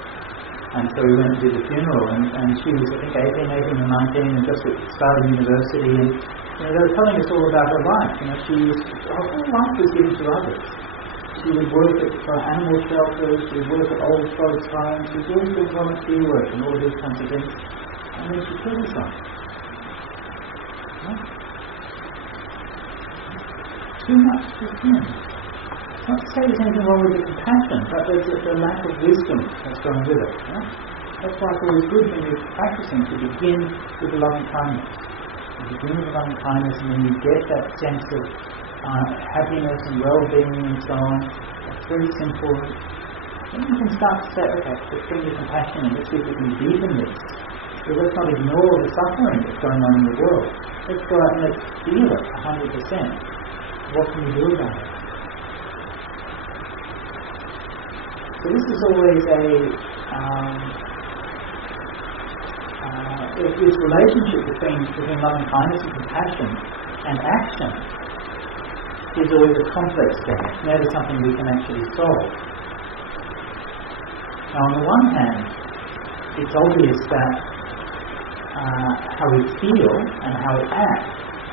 And so we went to the funeral, and she was, I think, 18 or 19, and just started university. And they were telling us all about her life. Her whole life was given to others. She would work for animal shelters, she would work at old folks' homes, she was always doing volunteer work and all these kinds of things. And then she killed herself. Right? Too much to sin. Not to say there's anything wrong with the compassion, but there's the lack of wisdom that's going with it. Right? That's why it's always good when you're practicing to begin with the loving kindness. You begin with the loving kindness, and then you get that sense of happiness and well-being and so on. It's very simple. Then you can start to say, okay, let's bring the compassion and let's see if we can deepen this. So let's not ignore the suffering that's going on in the world. Let's go out and let's feel it 100%. What can we do about it? So this is always this relationship between loving kindness and compassion and action is always a complex thing. It's never something we can actually solve. Now, on the one hand, it's obvious that how we feel and how we act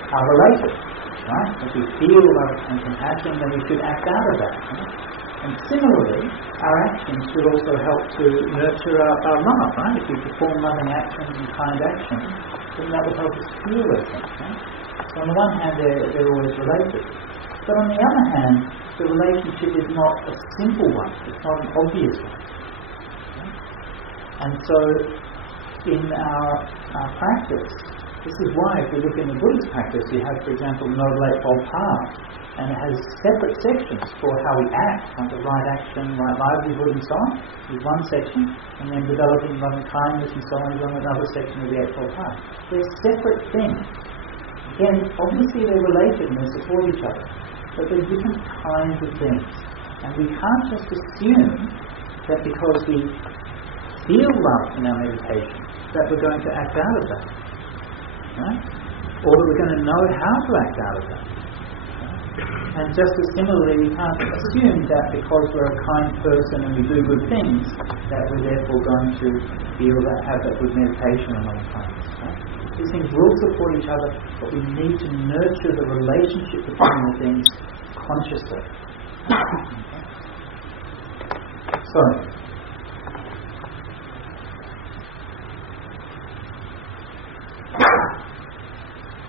are related. Right? If we feel love and compassion, then we should act out of that. Right? And similarly, our actions should also help to nurture our love. Right? If we perform loving actions and kind actions, then that will help us feel those things. Right? So on the one hand, they're always related. But on the other hand, the relationship is not a simple one. It's not an obvious one. Right? And so, in our practice, this is why, if we look in the Buddhist practice, you have, for example, Noble Eightfold Path, and it has separate sections for how we act, like the right action, right livelihood, and so on, is one section, and then developing loving kindness and so on is on another section of the Eightfold Path. They're separate things. Again, obviously they're related and they support each other, but they're different kinds of things. And we can't just assume that because we feel love in our meditation, that we're going to act out of that. Right? Or that we're going to know how to act out of that. And just as similarly, we can't assume that because we're a kind person and we do good things, that we're therefore going to have that good meditation and all kinds. Right? These things will support each other, but we need to nurture the relationship between the things consciously. Okay? So,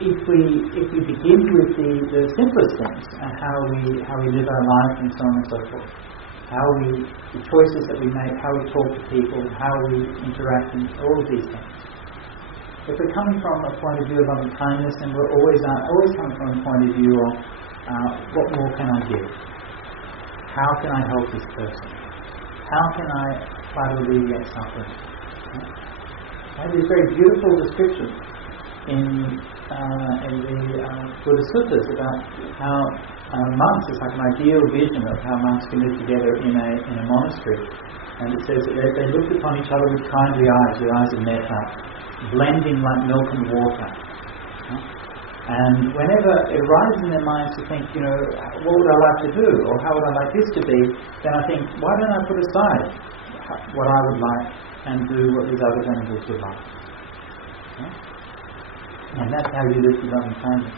if we begin with the simplest things and how we live our life and so on and so forth, the choices that we make, how we talk to people, how we interact, and all of these things. If we're coming from a point of view of loving kindness, then we're always coming from a point of view of what more can I give? How can I help this person? How can I try to alleviate suffering? There's very beautiful descriptions in the Buddhist sutras about how monks, it's like an ideal vision of how monks can live together in a monastery. And it says that they look upon each other with kindly eyes, the eyes of metta, blending like milk and water. And whenever it arises in their minds to think, what would I like to do, or how would I like this to be, then I think, why don't I put aside what I would like and do what these other animals would like? And that's how you live with loving kindness.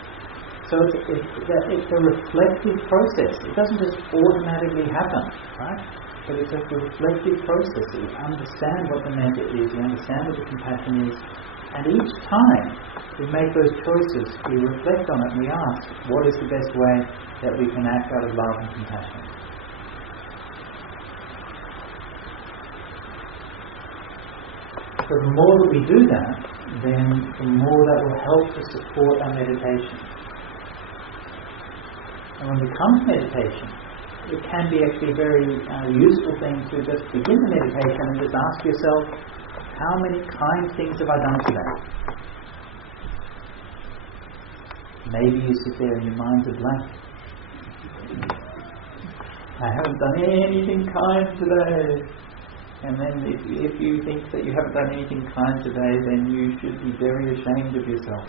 So it's a reflective process. It doesn't just automatically happen, right? But it's a reflective process. You understand what the metta is, you understand what the compassion is, and each time we make those choices, we reflect on it and we ask, what is the best way that we can act out of love and compassion? So the more that we do that, then the more that will help to support our meditation. And when it comes to meditation, it can be actually a very useful thing to just begin the meditation and just ask yourself, how many kind things have I done today? Maybe you sit there and your mind's a blank. I haven't done anything kind today. And then if you think that you haven't done anything kind today, then you should be very ashamed of yourself.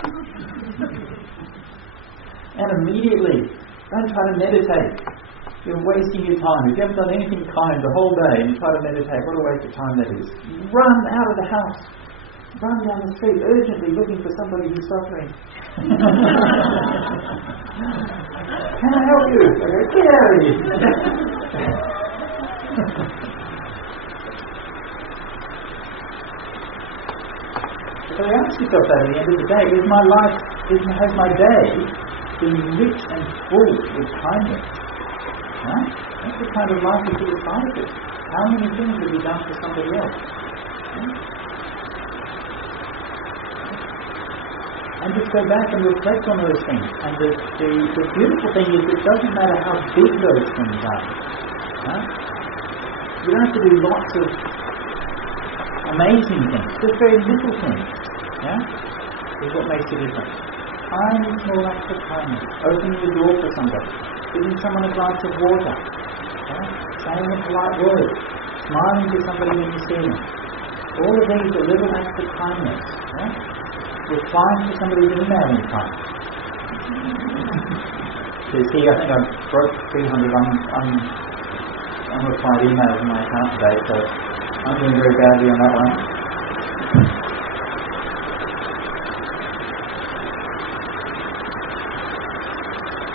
And immediately, don't try to meditate. You're wasting your time. If you haven't done anything kind the whole day and you try to meditate, what a waste of time that is. Run out of the house. Run down the street urgently looking for somebody who's suffering. Can I help you? I go, get out of here. So you ask yourself that at the end of the day, has my day been rich and full with kindness? Right? That's the kind of life you should aspire to. How many things have you done for somebody else? Right? And just go back and reflect on those things. And the beautiful thing is it doesn't matter how big those things are. Right? You don't have to do lots of amazing things. Just very little things. Yeah? Is what makes a difference. Tiny small acts of kindness. Opening the door for somebody. Giving someone a glass of water. Yeah? Saying a polite word. Smiling to somebody when you see them. All of these are little acts of kindness. Yeah? Replying to somebody's email in time. So you see, I think I broke 300 unreplied emails in my account today, so I'm doing very badly on that one.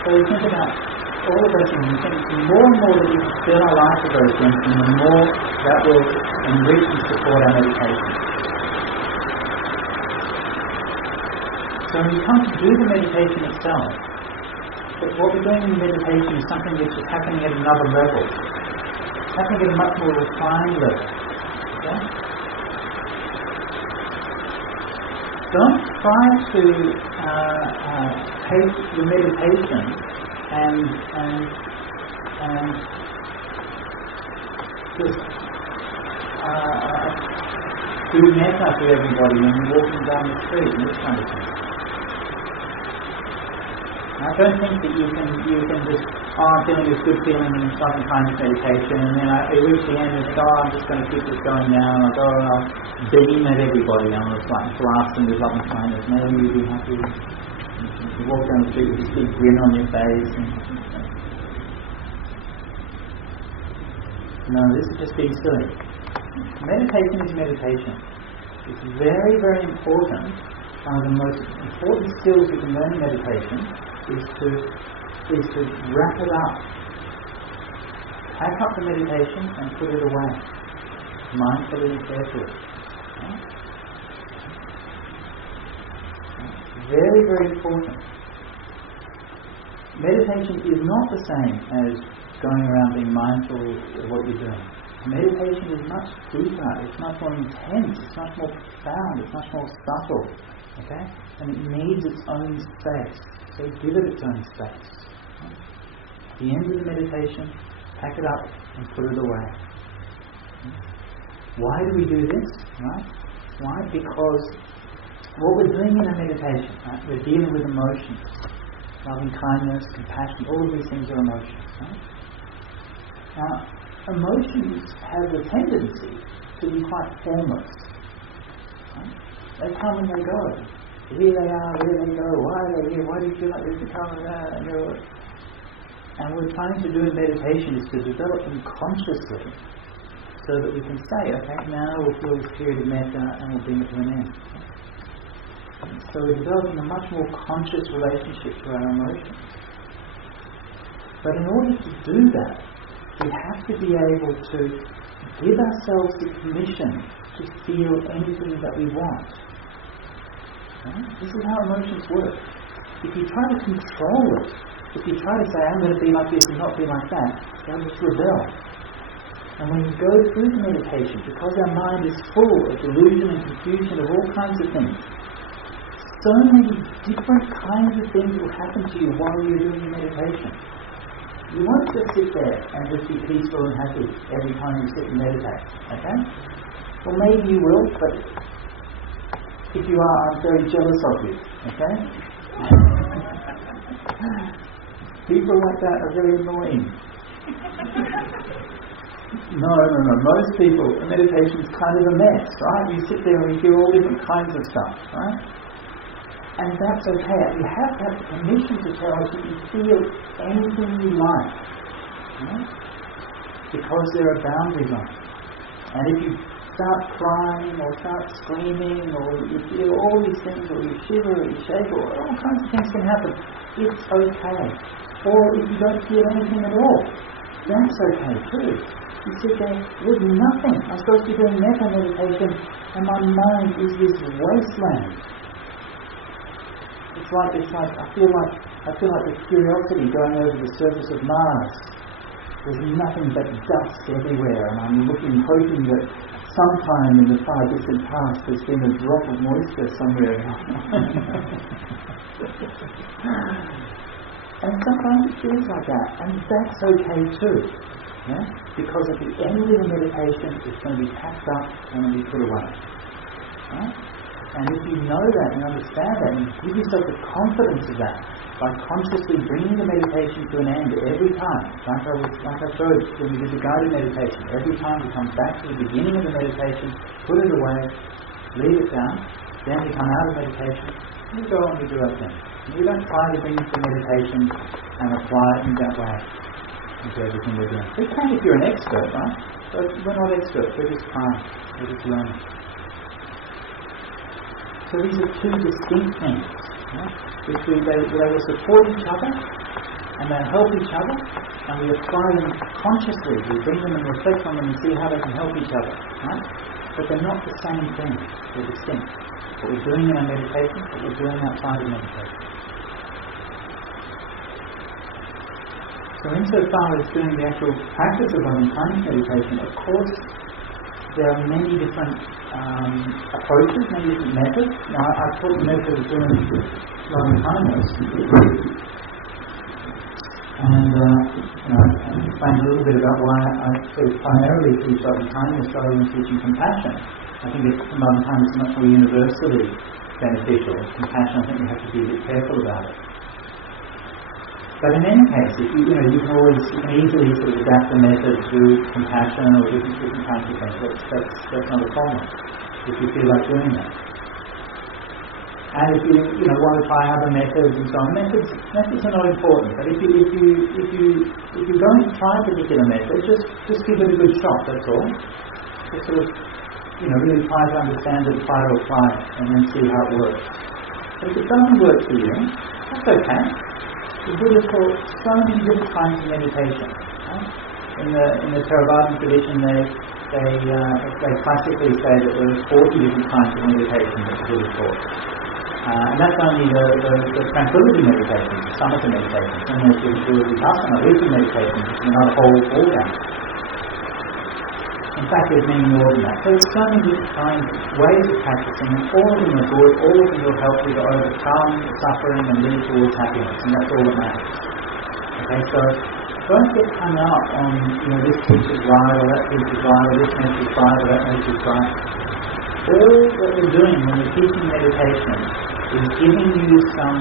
So we think about all of those things, and think the more and more that we fill our life with those things, and the more that will enrich and support our meditation. So when you come to do the meditation itself, what we're doing in the meditation is something which is happening at another level. It's happening at a much more refined level. Okay? Don't try to take the meditation and just do metta to everybody when you're walking down the street and this kind of thing. I don't think that you can just, I'm feeling this good feeling in some kind of meditation, and then I reach the end and say, I'm just going to keep this going now, and I'll beam at everybody, and I'll like blast them with loving kindness. Maybe you'll be happy. You walk down the street with this big grin on your face, and No, this is just being silly. Meditation is meditation. It's very, very important. One of the most important skills you can learn in meditation is to wrap it up. Pack up the meditation and put it away. Mindfully and carefully. Very, very important. Meditation is not the same as going around being mindful of what you're doing. Meditation is much deeper, it's much more intense, it's much more profound, it's much more subtle. Okay? And it needs its own space. So give it its own space. At the end of the meditation, pack it up and put it away. Why do we do this? Right? Why? Because what we're doing in our meditation, right? We're dealing with emotions. Loving kindness, compassion, all of these things are emotions. Right? Now, emotions have the tendency to be quite formless. Right? They come and they go. Here they are, here they go. Why are they here? Why do you feel like this? And we're trying to do in meditation is to develop them consciously so that we can say, okay, now we'll feel this period of metta and we'll bring it to an end. So we're developing a much more conscious relationship to our emotions. But in order to do that, we have to be able to give ourselves the permission to feel anything that we want. Right? This is how emotions work. If you try to control it, if you try to say, I'm going to be like this and not be like that, they'll just rebel. And when you go through the meditation, because our mind is full of delusion and confusion of all kinds of things, so many different kinds of things will happen to you while you're doing your meditation. You won't just sit there and just be peaceful and happy every time you sit and meditate. Okay? Well, maybe you will, but if you are, I'm very jealous of you. Okay? People like that are very annoying. No. Most people, meditation is kind of a mess, right? You sit there and you do all different kinds of stuff, right? And that's okay. You have to have permission to tell us you can feel anything you like. Right? Because there are boundaries on it. And if you start crying or start screaming or you feel all these things or you shiver or you shake or all kinds of things can happen, it's okay. Or if you don't feel anything at all, that's okay too. You sit there with nothing. I'm supposed to be doing metta meditation and my mind is this wasteland. It's like I feel like the curiosity going over the surface of Mars. There's nothing but dust everywhere, and I'm hoping that sometime in the far distant past there's been a drop of moisture somewhere. And sometimes it feels like that, and that's okay too. Yeah? Because at the end of the meditation, it's going to be packed up and be put away. Right? And if you know that and understand that and give yourself the confidence of that by consciously bringing the meditation to an end every time, like I showed when we did the guided meditation, every time we come back to the beginning of the meditation, put it away, leave it down, then we come out of meditation, we go on and we do our thing. We don't try to bring it to meditation and apply it in that way into everything we're doing. We can if you're an expert, right? But we're not experts, we're just trying, we're just learning. So these are two distinct things. Right? They will support each other and they help each other, and we apply them consciously. We bring them and reflect on them and see how they can help each other. Right? But they're not the same thing. They're distinct. What we're doing in our meditation, what we're doing outside of meditation. So insofar as doing the actual practice of loving kindness meditation, of course, there are many different approaches, many different methods. Now, I've taught the method of doing loving kindness, and explained a little bit about why I sort of primarily teach loving kindness rather than teaching compassion. I think loving kindness is much more universally beneficial. Compassion, I think we have to be a bit careful about it. But in any case, if you can easily sort of adapt the method to compassion or different kinds of things. That's not a problem if you feel like doing that. And if you want to try other methods and so on, methods are not important. But if you're going to try a particular method, just Just give it a good shot, that's all. Just sort of, really try to understand it, try to apply it, and then see how it works. But if it doesn't work for you, that's okay. The Buddha taught so many different kinds of meditation. Right? In the Theravadan tradition, they classically say that there are 40 different kinds of meditation that the Buddha taught. And that's only the tranquility meditation, the samatha meditation. And there's the vipassana, wisdom meditation, which is another whole ballgame. In fact, there's many more than that. So there's so many different kinds of ways of practicing, and all of them are good, all of them will help you to overcome suffering and lead towards happiness, and that's all that matters. Okay, so don't get hung up on, this teacher's right, or that teacher's right, or this mentor's right, or that mentor's right. All that we're doing when we're teaching meditation is giving you some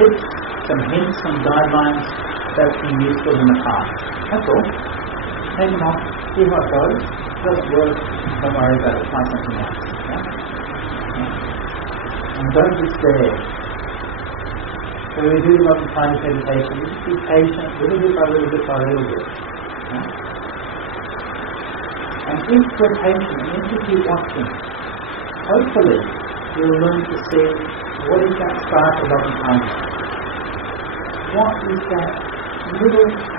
tips, some hints, some guidelines that's been useful in the past. That's all. Take them off, see how it goes. If it doesn't work, don't worry about it, try something else. Yeah? And don't despair. So we do love to find meditation. We just be patient, little bit by little bit by little bit. Yeah? And if we're patient, and if we keep watching, hopefully we'll learn to see what is that spark of loving kindness. What is that little thing?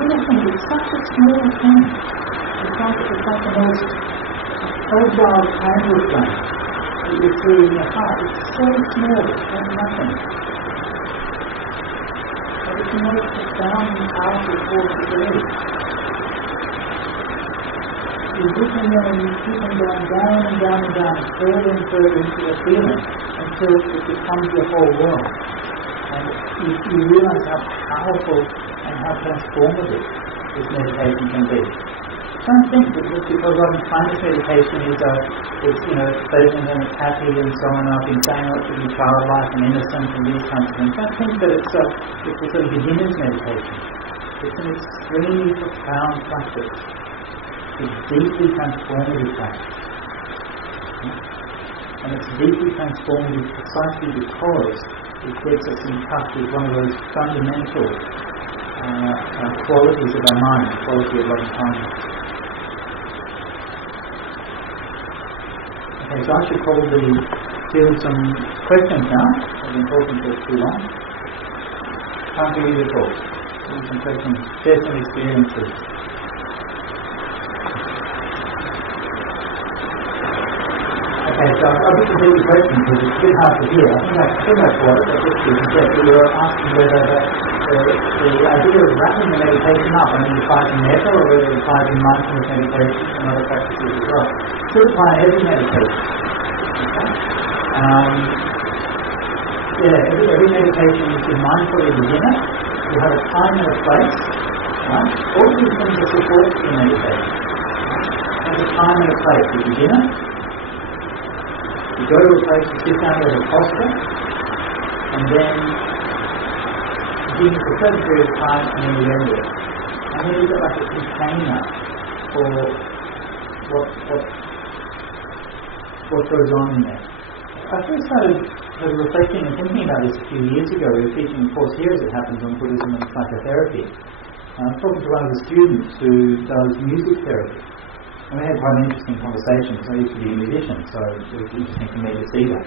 It's such a small thing. It's like the most fragile candle flame that you see in your heart. It's so small, it's like nothing. But it's the most profound and powerful force there is. You look in there and you keep on going down and down and down, further and further into the feeling until it becomes your whole world. And you realize how powerful and how transformative this meditation can be. Don't think that just because loving kindness meditation is pleasant and it's happy and so on, I've been saying it to be childlike and innocent and these kinds of things. Don't think that it's a sort of beginner's meditation. It's an extremely profound practice. It's deeply transformative practice. And it's deeply transformative precisely because it gets us in touch with one of those fundamental qualities of our mind, the quality of loving kindness. Okay, so I should probably field some questions now. I've been talking for too long. Time to read your thoughts. Some questions, share some experiences. Okay, so I'll just repeat the question because it's a bit hard to hear. I think I caught it, but just to check, you were asking whether the idea of wrapping the meditation up only applies in metta or whether it applies in mindfulness meditation and other practices as well. It should apply in every meditation. Okay? Every meditation you should mindfully begin it. You have a time and a place. Right? All of these things are support for your meditation. There's a time and a place. You begin it. You go to a place, you sit down with a posture, and then you give it a certain period of time, and then you end it. And then you've got like a container for what goes on in there. I first started reflecting and thinking about this a few years ago. We were teaching a course here, as it happens, on Buddhism and psychotherapy. I was talking to one of the students who does music therapy. And we had quite an interesting conversation because I used to be a musician, so it was interesting for me to see that.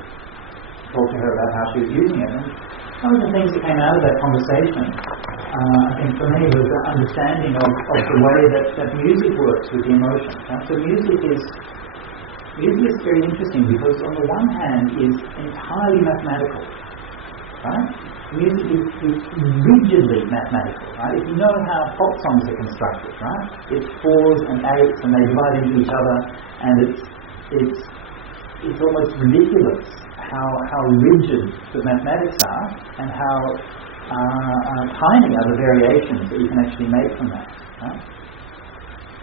Talk to her about how she was using it. And one of the things that came out of that conversation, I think for me, was the understanding of the way that music works with the emotion. Right? So music is very interesting because on the one hand is entirely mathematical. Right? Music is rigidly mathematical, right? If you know how pop songs are constructed, right? It's 4s and 8s and they divide into each other, and it's almost ridiculous how rigid the mathematics are and how tiny are the variations that you can actually make from that, right?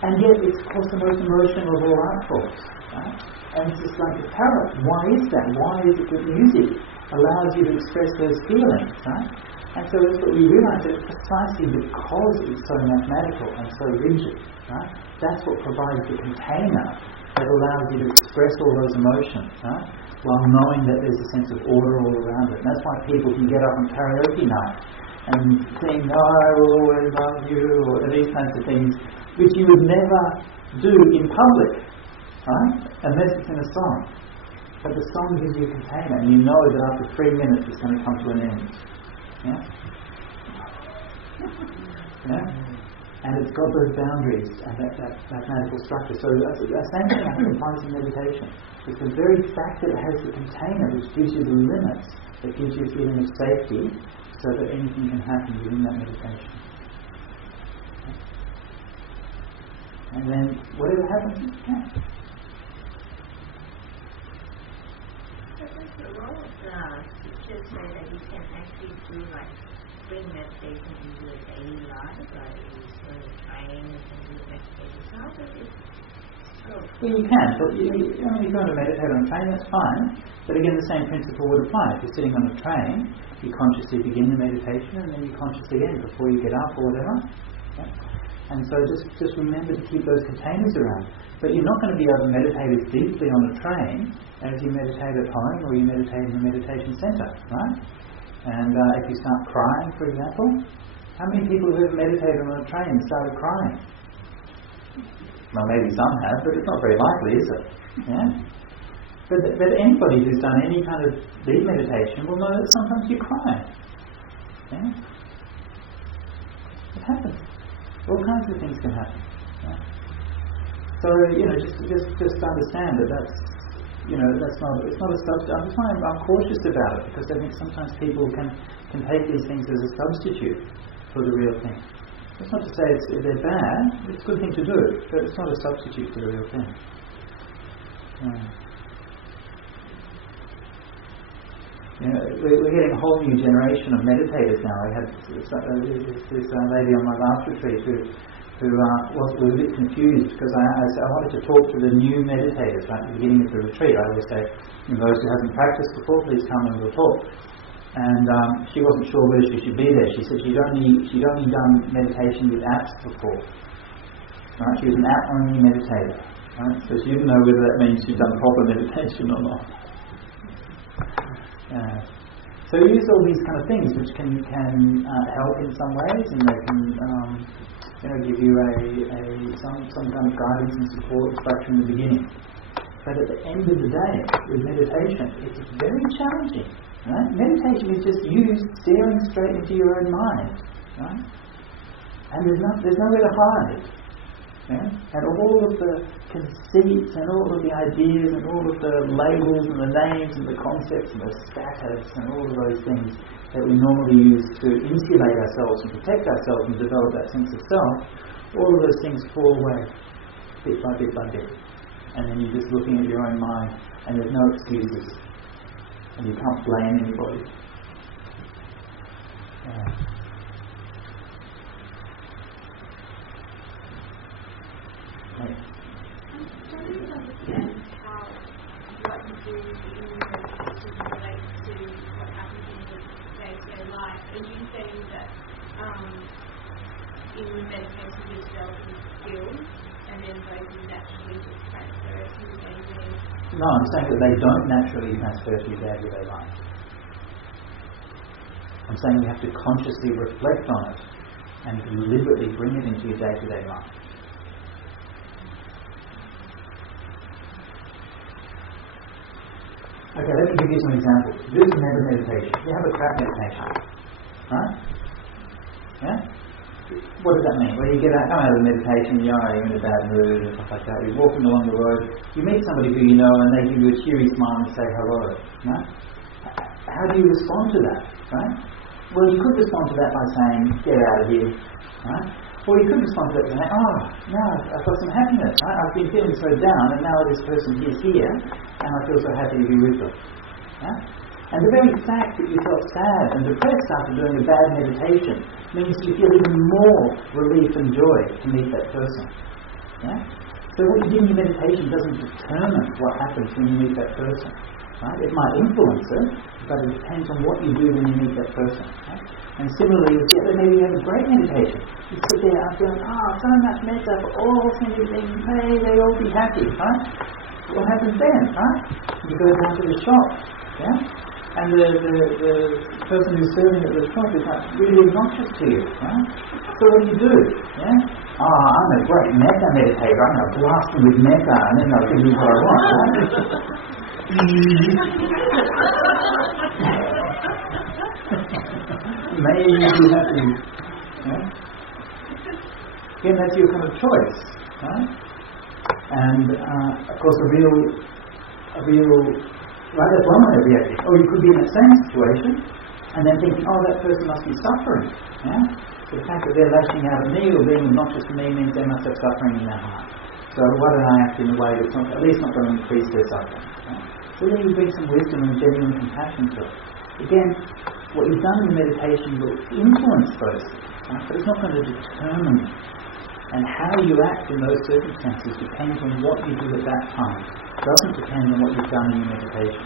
And yet it's of course the most emotional of all art forms, right? And it's just like a parrot. Why is that? Why is it that music allows you to express those feelings, right? And so that's what we realize, that precisely because it's so mathematical and so rigid, right? That's what provides the container that allows you to express all those emotions, right? While knowing that there's a sense of order all around it. And that's why people can get up on karaoke night and saying, "No, I will always love you," or these kinds of things, which you would never do in public, right? Unless it's in a song. But the song gives you a container, and you know that after 3 minutes it's going to come to an end. Yeah? Yeah? And it's got those boundaries and that magical structure. So the same thing I think applies in meditation. It's the very fact that it has the container which gives you the limits, that gives you a feeling of safety, so that anything can happen within that meditation. And then whatever happens, it can. So does the role of the teachers say that you can actually do bring meditation into your daily life, like you sort of train and do meditation? So how does it go? Well, you can, but if you're going to meditate on a train, that's fine. But again, the same principle would apply. If you're sitting on a train, you consciously begin the meditation, and then you consciously end before you get up or whatever. Okay? And so just remember to keep those containers around. But you're not going to be able to meditate as deeply on a train as you meditate at home or you meditate in a meditation centre, right? And if you start crying, for example, how many people who have meditated on a train started crying? Well, maybe some have, but it's not very likely, is it? Yeah? But anybody who's done any kind of deep meditation will know that sometimes you cry. Yeah? It happens. All kinds of things can happen. Yeah? So just understand that's it's not a substitute. I'm cautious about it because I think sometimes people can take these things as a substitute for the real thing. That's not to say they're bad. It's a good thing to do, but it's not a substitute for the real thing. We're getting a whole new generation of meditators now. I had this lady on my last retreat who was a bit confused because I wanted to talk to the new meditators right at the beginning of the retreat. I always say, those who haven't practiced before, please come and we'll talk. And she wasn't sure whether she should be there. She said she'd only done meditation with apps before. Right? She was an app-only meditator. Right? So she didn't know whether that means she'd done proper meditation or not. So we use all these kind of things which can help in some ways, and they can give you some kind of guidance and support right from the beginning. But at the end of the day, with meditation, it's very challenging. Right? Meditation is just you staring straight into your own mind, right? And there's nowhere to hide. Yeah? And all of the conceits and all of the ideas and all of the labels and the names and the concepts and the status and all of those things that we normally use to insulate ourselves and protect ourselves and develop that sense of self, all of those things fall away bit by bit by bit. And then you're just looking at your own mind and there's no excuses. And you can't blame anybody. Right. Can you understand how what you do in meditation relates to what happens in your day-to-day life? Are you saying that in meditation you're developing skills and then those will naturally just transfer to your day-to-day? No, I'm saying that they don't naturally transfer to your day-to-day life. I'm saying you have to consciously reflect on it and deliberately bring it into your day-to-day life. Okay, let me give you some examples. This is never meditation. You have a crap meditation. Right? Yeah? What does that mean? Well, you come out of the meditation, you're in a bad mood and stuff like that. You're walking along the road, you meet somebody who you know and they give you a cheery smile and say hello. Right? How do you respond to that? Right? Well, you could respond to that by saying, get out of here. Right? Or you could respond to that by saying, oh, no, I've got some happiness. Right? I've been feeling so down and now this person is here and I feel so happy to be with them. Right? And the very fact that you felt sad and depressed after doing a bad meditation means you feel even more relief and joy to meet that person. Yeah? So what you do in your meditation doesn't determine what happens when you meet that person. Right? It might influence it, but it depends on what you do when you meet that person. Right? And similarly, maybe you have a great meditation. You sit there and feeling, so much metta for all single things, may they all be happy. Right? What happens then? Right? You go down to the shop. Yeah? and the person who's serving at the restaurant is like really obnoxious to you, right? So what do? Yeah? I'm a great metta meditator. I'm going to blast them with metta, and then they'll give me what I want, right? May you be happy. Yeah? Again, that's your kind of choice, right? And of course, a real, right, that's one way of reacting. Or you could be in that same situation, and then thinking, that person must be suffering. Yeah? So the fact that they're lashing out at me or being obnoxious to me means they must have suffering in their heart. So why don't I act in a way that's at least not going to increase their suffering? Right? So then you bring some wisdom and genuine compassion to it. Again, what you've done in meditation will influence those things, right? But it's not going to determine them. And how you act in those circumstances depends on what you do at that time. It doesn't depend on what you've done in your meditation.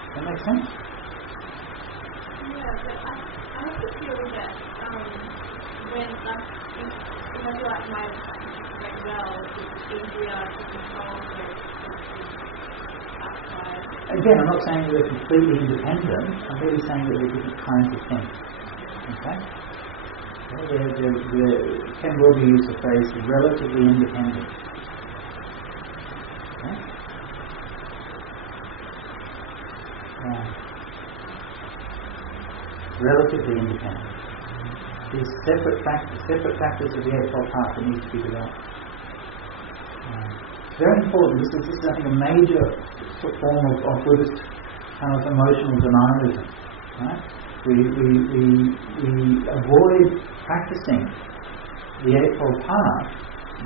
Does that make sense? Yeah, but I also feel that when if I feel like my well, it's easier to control outside. Again, I'm not saying that they're completely independent. I'm really saying that they're different kinds of things. Okay? There can well be used the phrase relatively independent. Okay? Relatively independent. These separate factors of the Eightfold Path that need to be developed. It's very important. This is I think a major form of Buddhist kind of emotional denialism. Right? We avoid practicing the Eightfold Path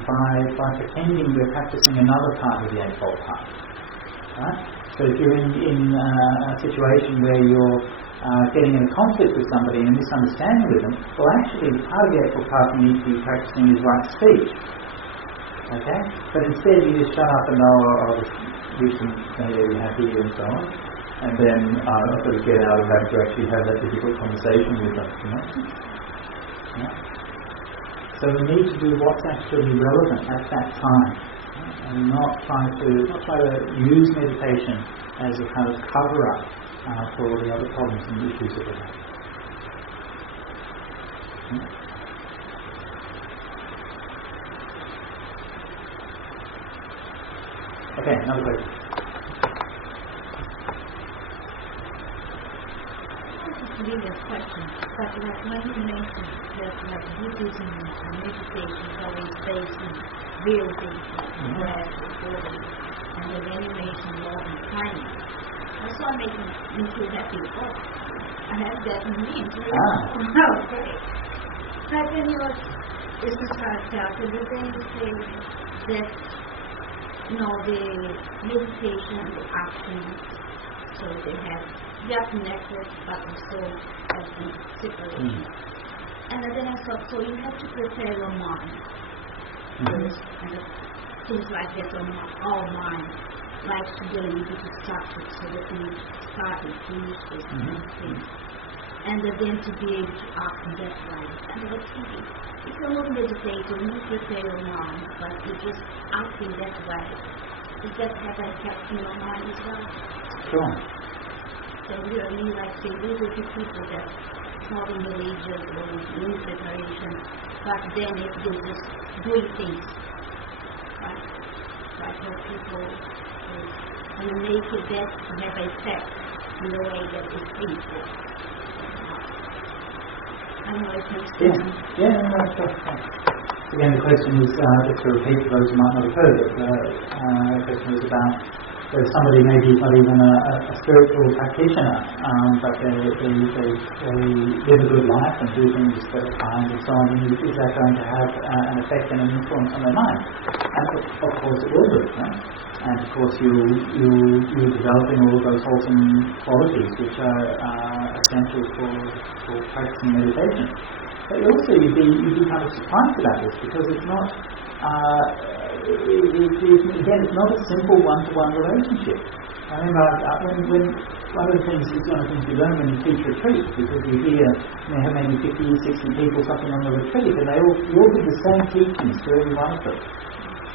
by pretending we're practicing another part of the Eightfold Path. Right? So if you're in a situation where you're getting in a conflict with somebody and a misunderstanding with them, well actually the part of the Eightfold Path you need to be practicing is right speech. Okay? But instead you just shut up and I'll just wish them to be happy and so on. And then I've got to get out of that to actually have that difficult conversation with them. You know? Yeah? So we need to do what's actually relevant at that time, and not try to use meditation as a kind of cover-up for all the other problems and issues that we have. Okay, another question. Previous question, but when you mentioned that Buddhism and meditation is always based on real things like breath and body, and then when you mentioned love and kindness, I saw making me feel happy. I have that in me. Okay. But then it's a start out, and then you say that the meditation and the action, so they are connected, but also have been separated. And then I thought, so you have to prepare your mind first, and things like that on our mind, like to be a little bit structured, so that we start and finish this thing. And then to be able to act in that way. And I was thinking, if you're not meditating, you prepare your mind, but you just act in that way. Does that have an effect in your mind as well? Sure. So we are really like saying, these are the people that not in religion or in preparation, but then if they just doing things, right? Like what people and make it that have an effect in the way that is thinking. I don't know if it makes sense. Again, the question is, just to repeat for those who might not have heard it, the question was about whether somebody maybe is not even a spiritual practitioner, but they live a good life and do things that are kind and so on, and is that going to have an effect and an influence on their mind? And of course it will do, right? And of course you're developing all of those wholesome qualities which are essential for practicing meditation. But also you'd be kind of surprised about this, because it's not again, it's not a simple one-to-one relationship. I remember when one of the things you learn when you teach retreats, because you hear have maybe 50, 60 people, something on the retreat, and you all do the same teachings to every one of them.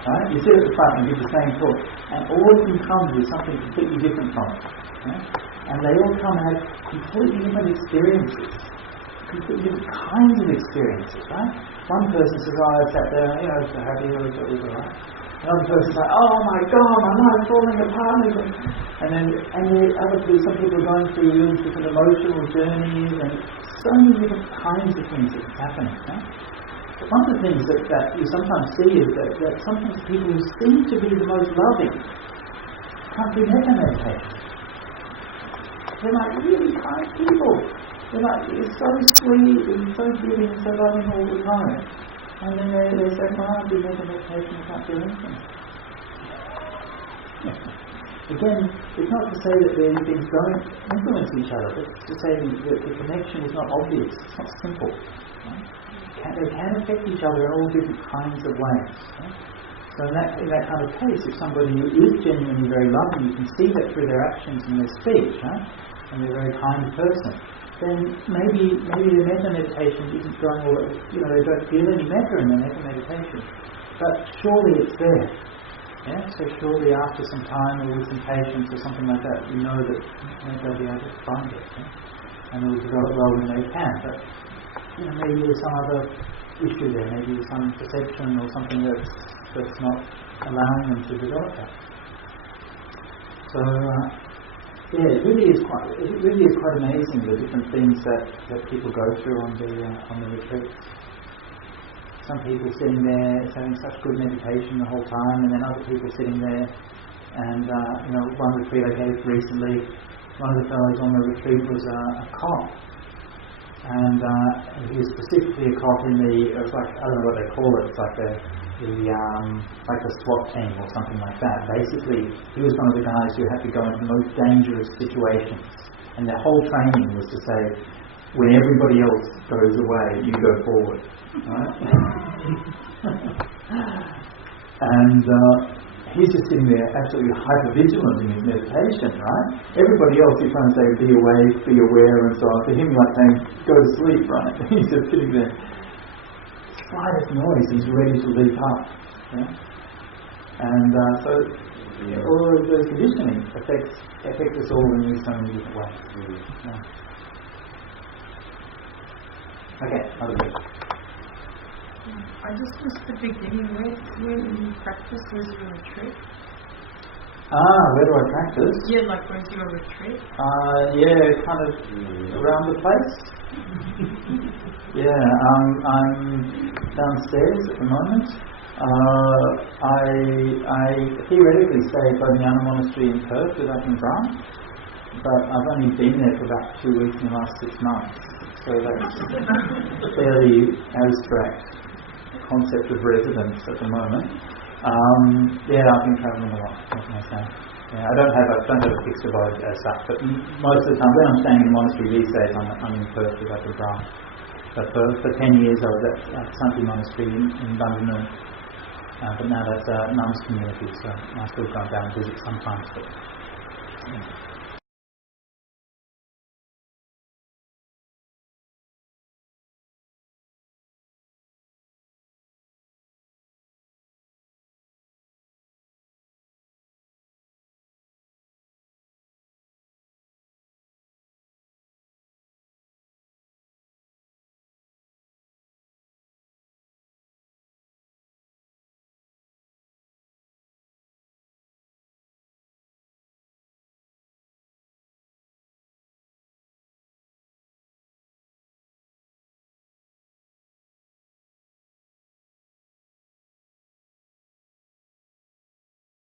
Right? You sit at the front and give the same talk, and all of them come with something completely different from it. Right? And they all come and have completely different experiences, completely different kinds of experiences. Right? One person says, "Oh, I sat there, so happy, it was alright." Another person's like, "Oh my God, my life's falling apart." And then other people, some people are going through really different emotional journeys and so many different kinds of things that's happening. Right? But one of the things that you sometimes see is that sometimes people who seem to be the most loving can't do metta meditation. They're like really kind people. They're like, it's so sweet and so giving and so loving all the time. And then they say, "Well, I do metta meditation, I can't do anything." Again, it's not to say that these things don't influence each other, but to say that the connection is not obvious, it's not simple. Right? They can affect each other in all different kinds of ways. Right? So in that kind of case, if somebody is genuinely very loving, you can see that through their actions and their speech, right? And they're a very kind person, then maybe the metta meditation isn't going all that, they don't feel any metta in the metta meditation. But surely it's there. Yeah? So surely after some time or with some patience or something like that, you know that they'll be able to find it. Yeah? And it will develop well when they can. But maybe there's some other issue there, maybe there's some perception or something that's not allowing them to develop that. So it really is quite amazing the different things that people go through on the retreat. Some people sitting there having such good meditation the whole time, and then other people sitting there, and one retreat I gave recently, one of the fellows on the retreat was a cop. And he was specifically a cop in it was like, I don't know what they call it, it's like like a SWAT team or something like that. Basically, he was one of the guys who had to go into the most dangerous situations. And their whole training was to say, when everybody else goes away, you go forward. Right? And he's just sitting there absolutely hyper-vigilant in his meditation, right? Everybody else is trying to say, be awake, be aware, and so on. For him, like saying, go to sleep, right? He's just sitting there. Slightest noise, he's ready to leap up. Yeah? And so all of those conditioning affect us all in so many different ways. Yeah. Okay, other bit. I just missed the beginning. Where do you practice? Where's your retreat? Where do I practice? Yeah, like where's your retreat? Kind of around the place. I'm downstairs at the moment. I theoretically stay at Camperdown Monastery in Perth with Lving, but I've only been there for about 2 weeks in the last 6 months. So that's a fairly abstract concept of residence at the moment. I've been travelling a lot, what can I say? I don't have a fixed abode as such, but most of the time when I'm staying in a monastery these days, I'm in Perth with Lving. But for 10 years I was at Santi Monastery in Bundanoon, but now that's a nuns community, so I still go down and visit sometimes. But,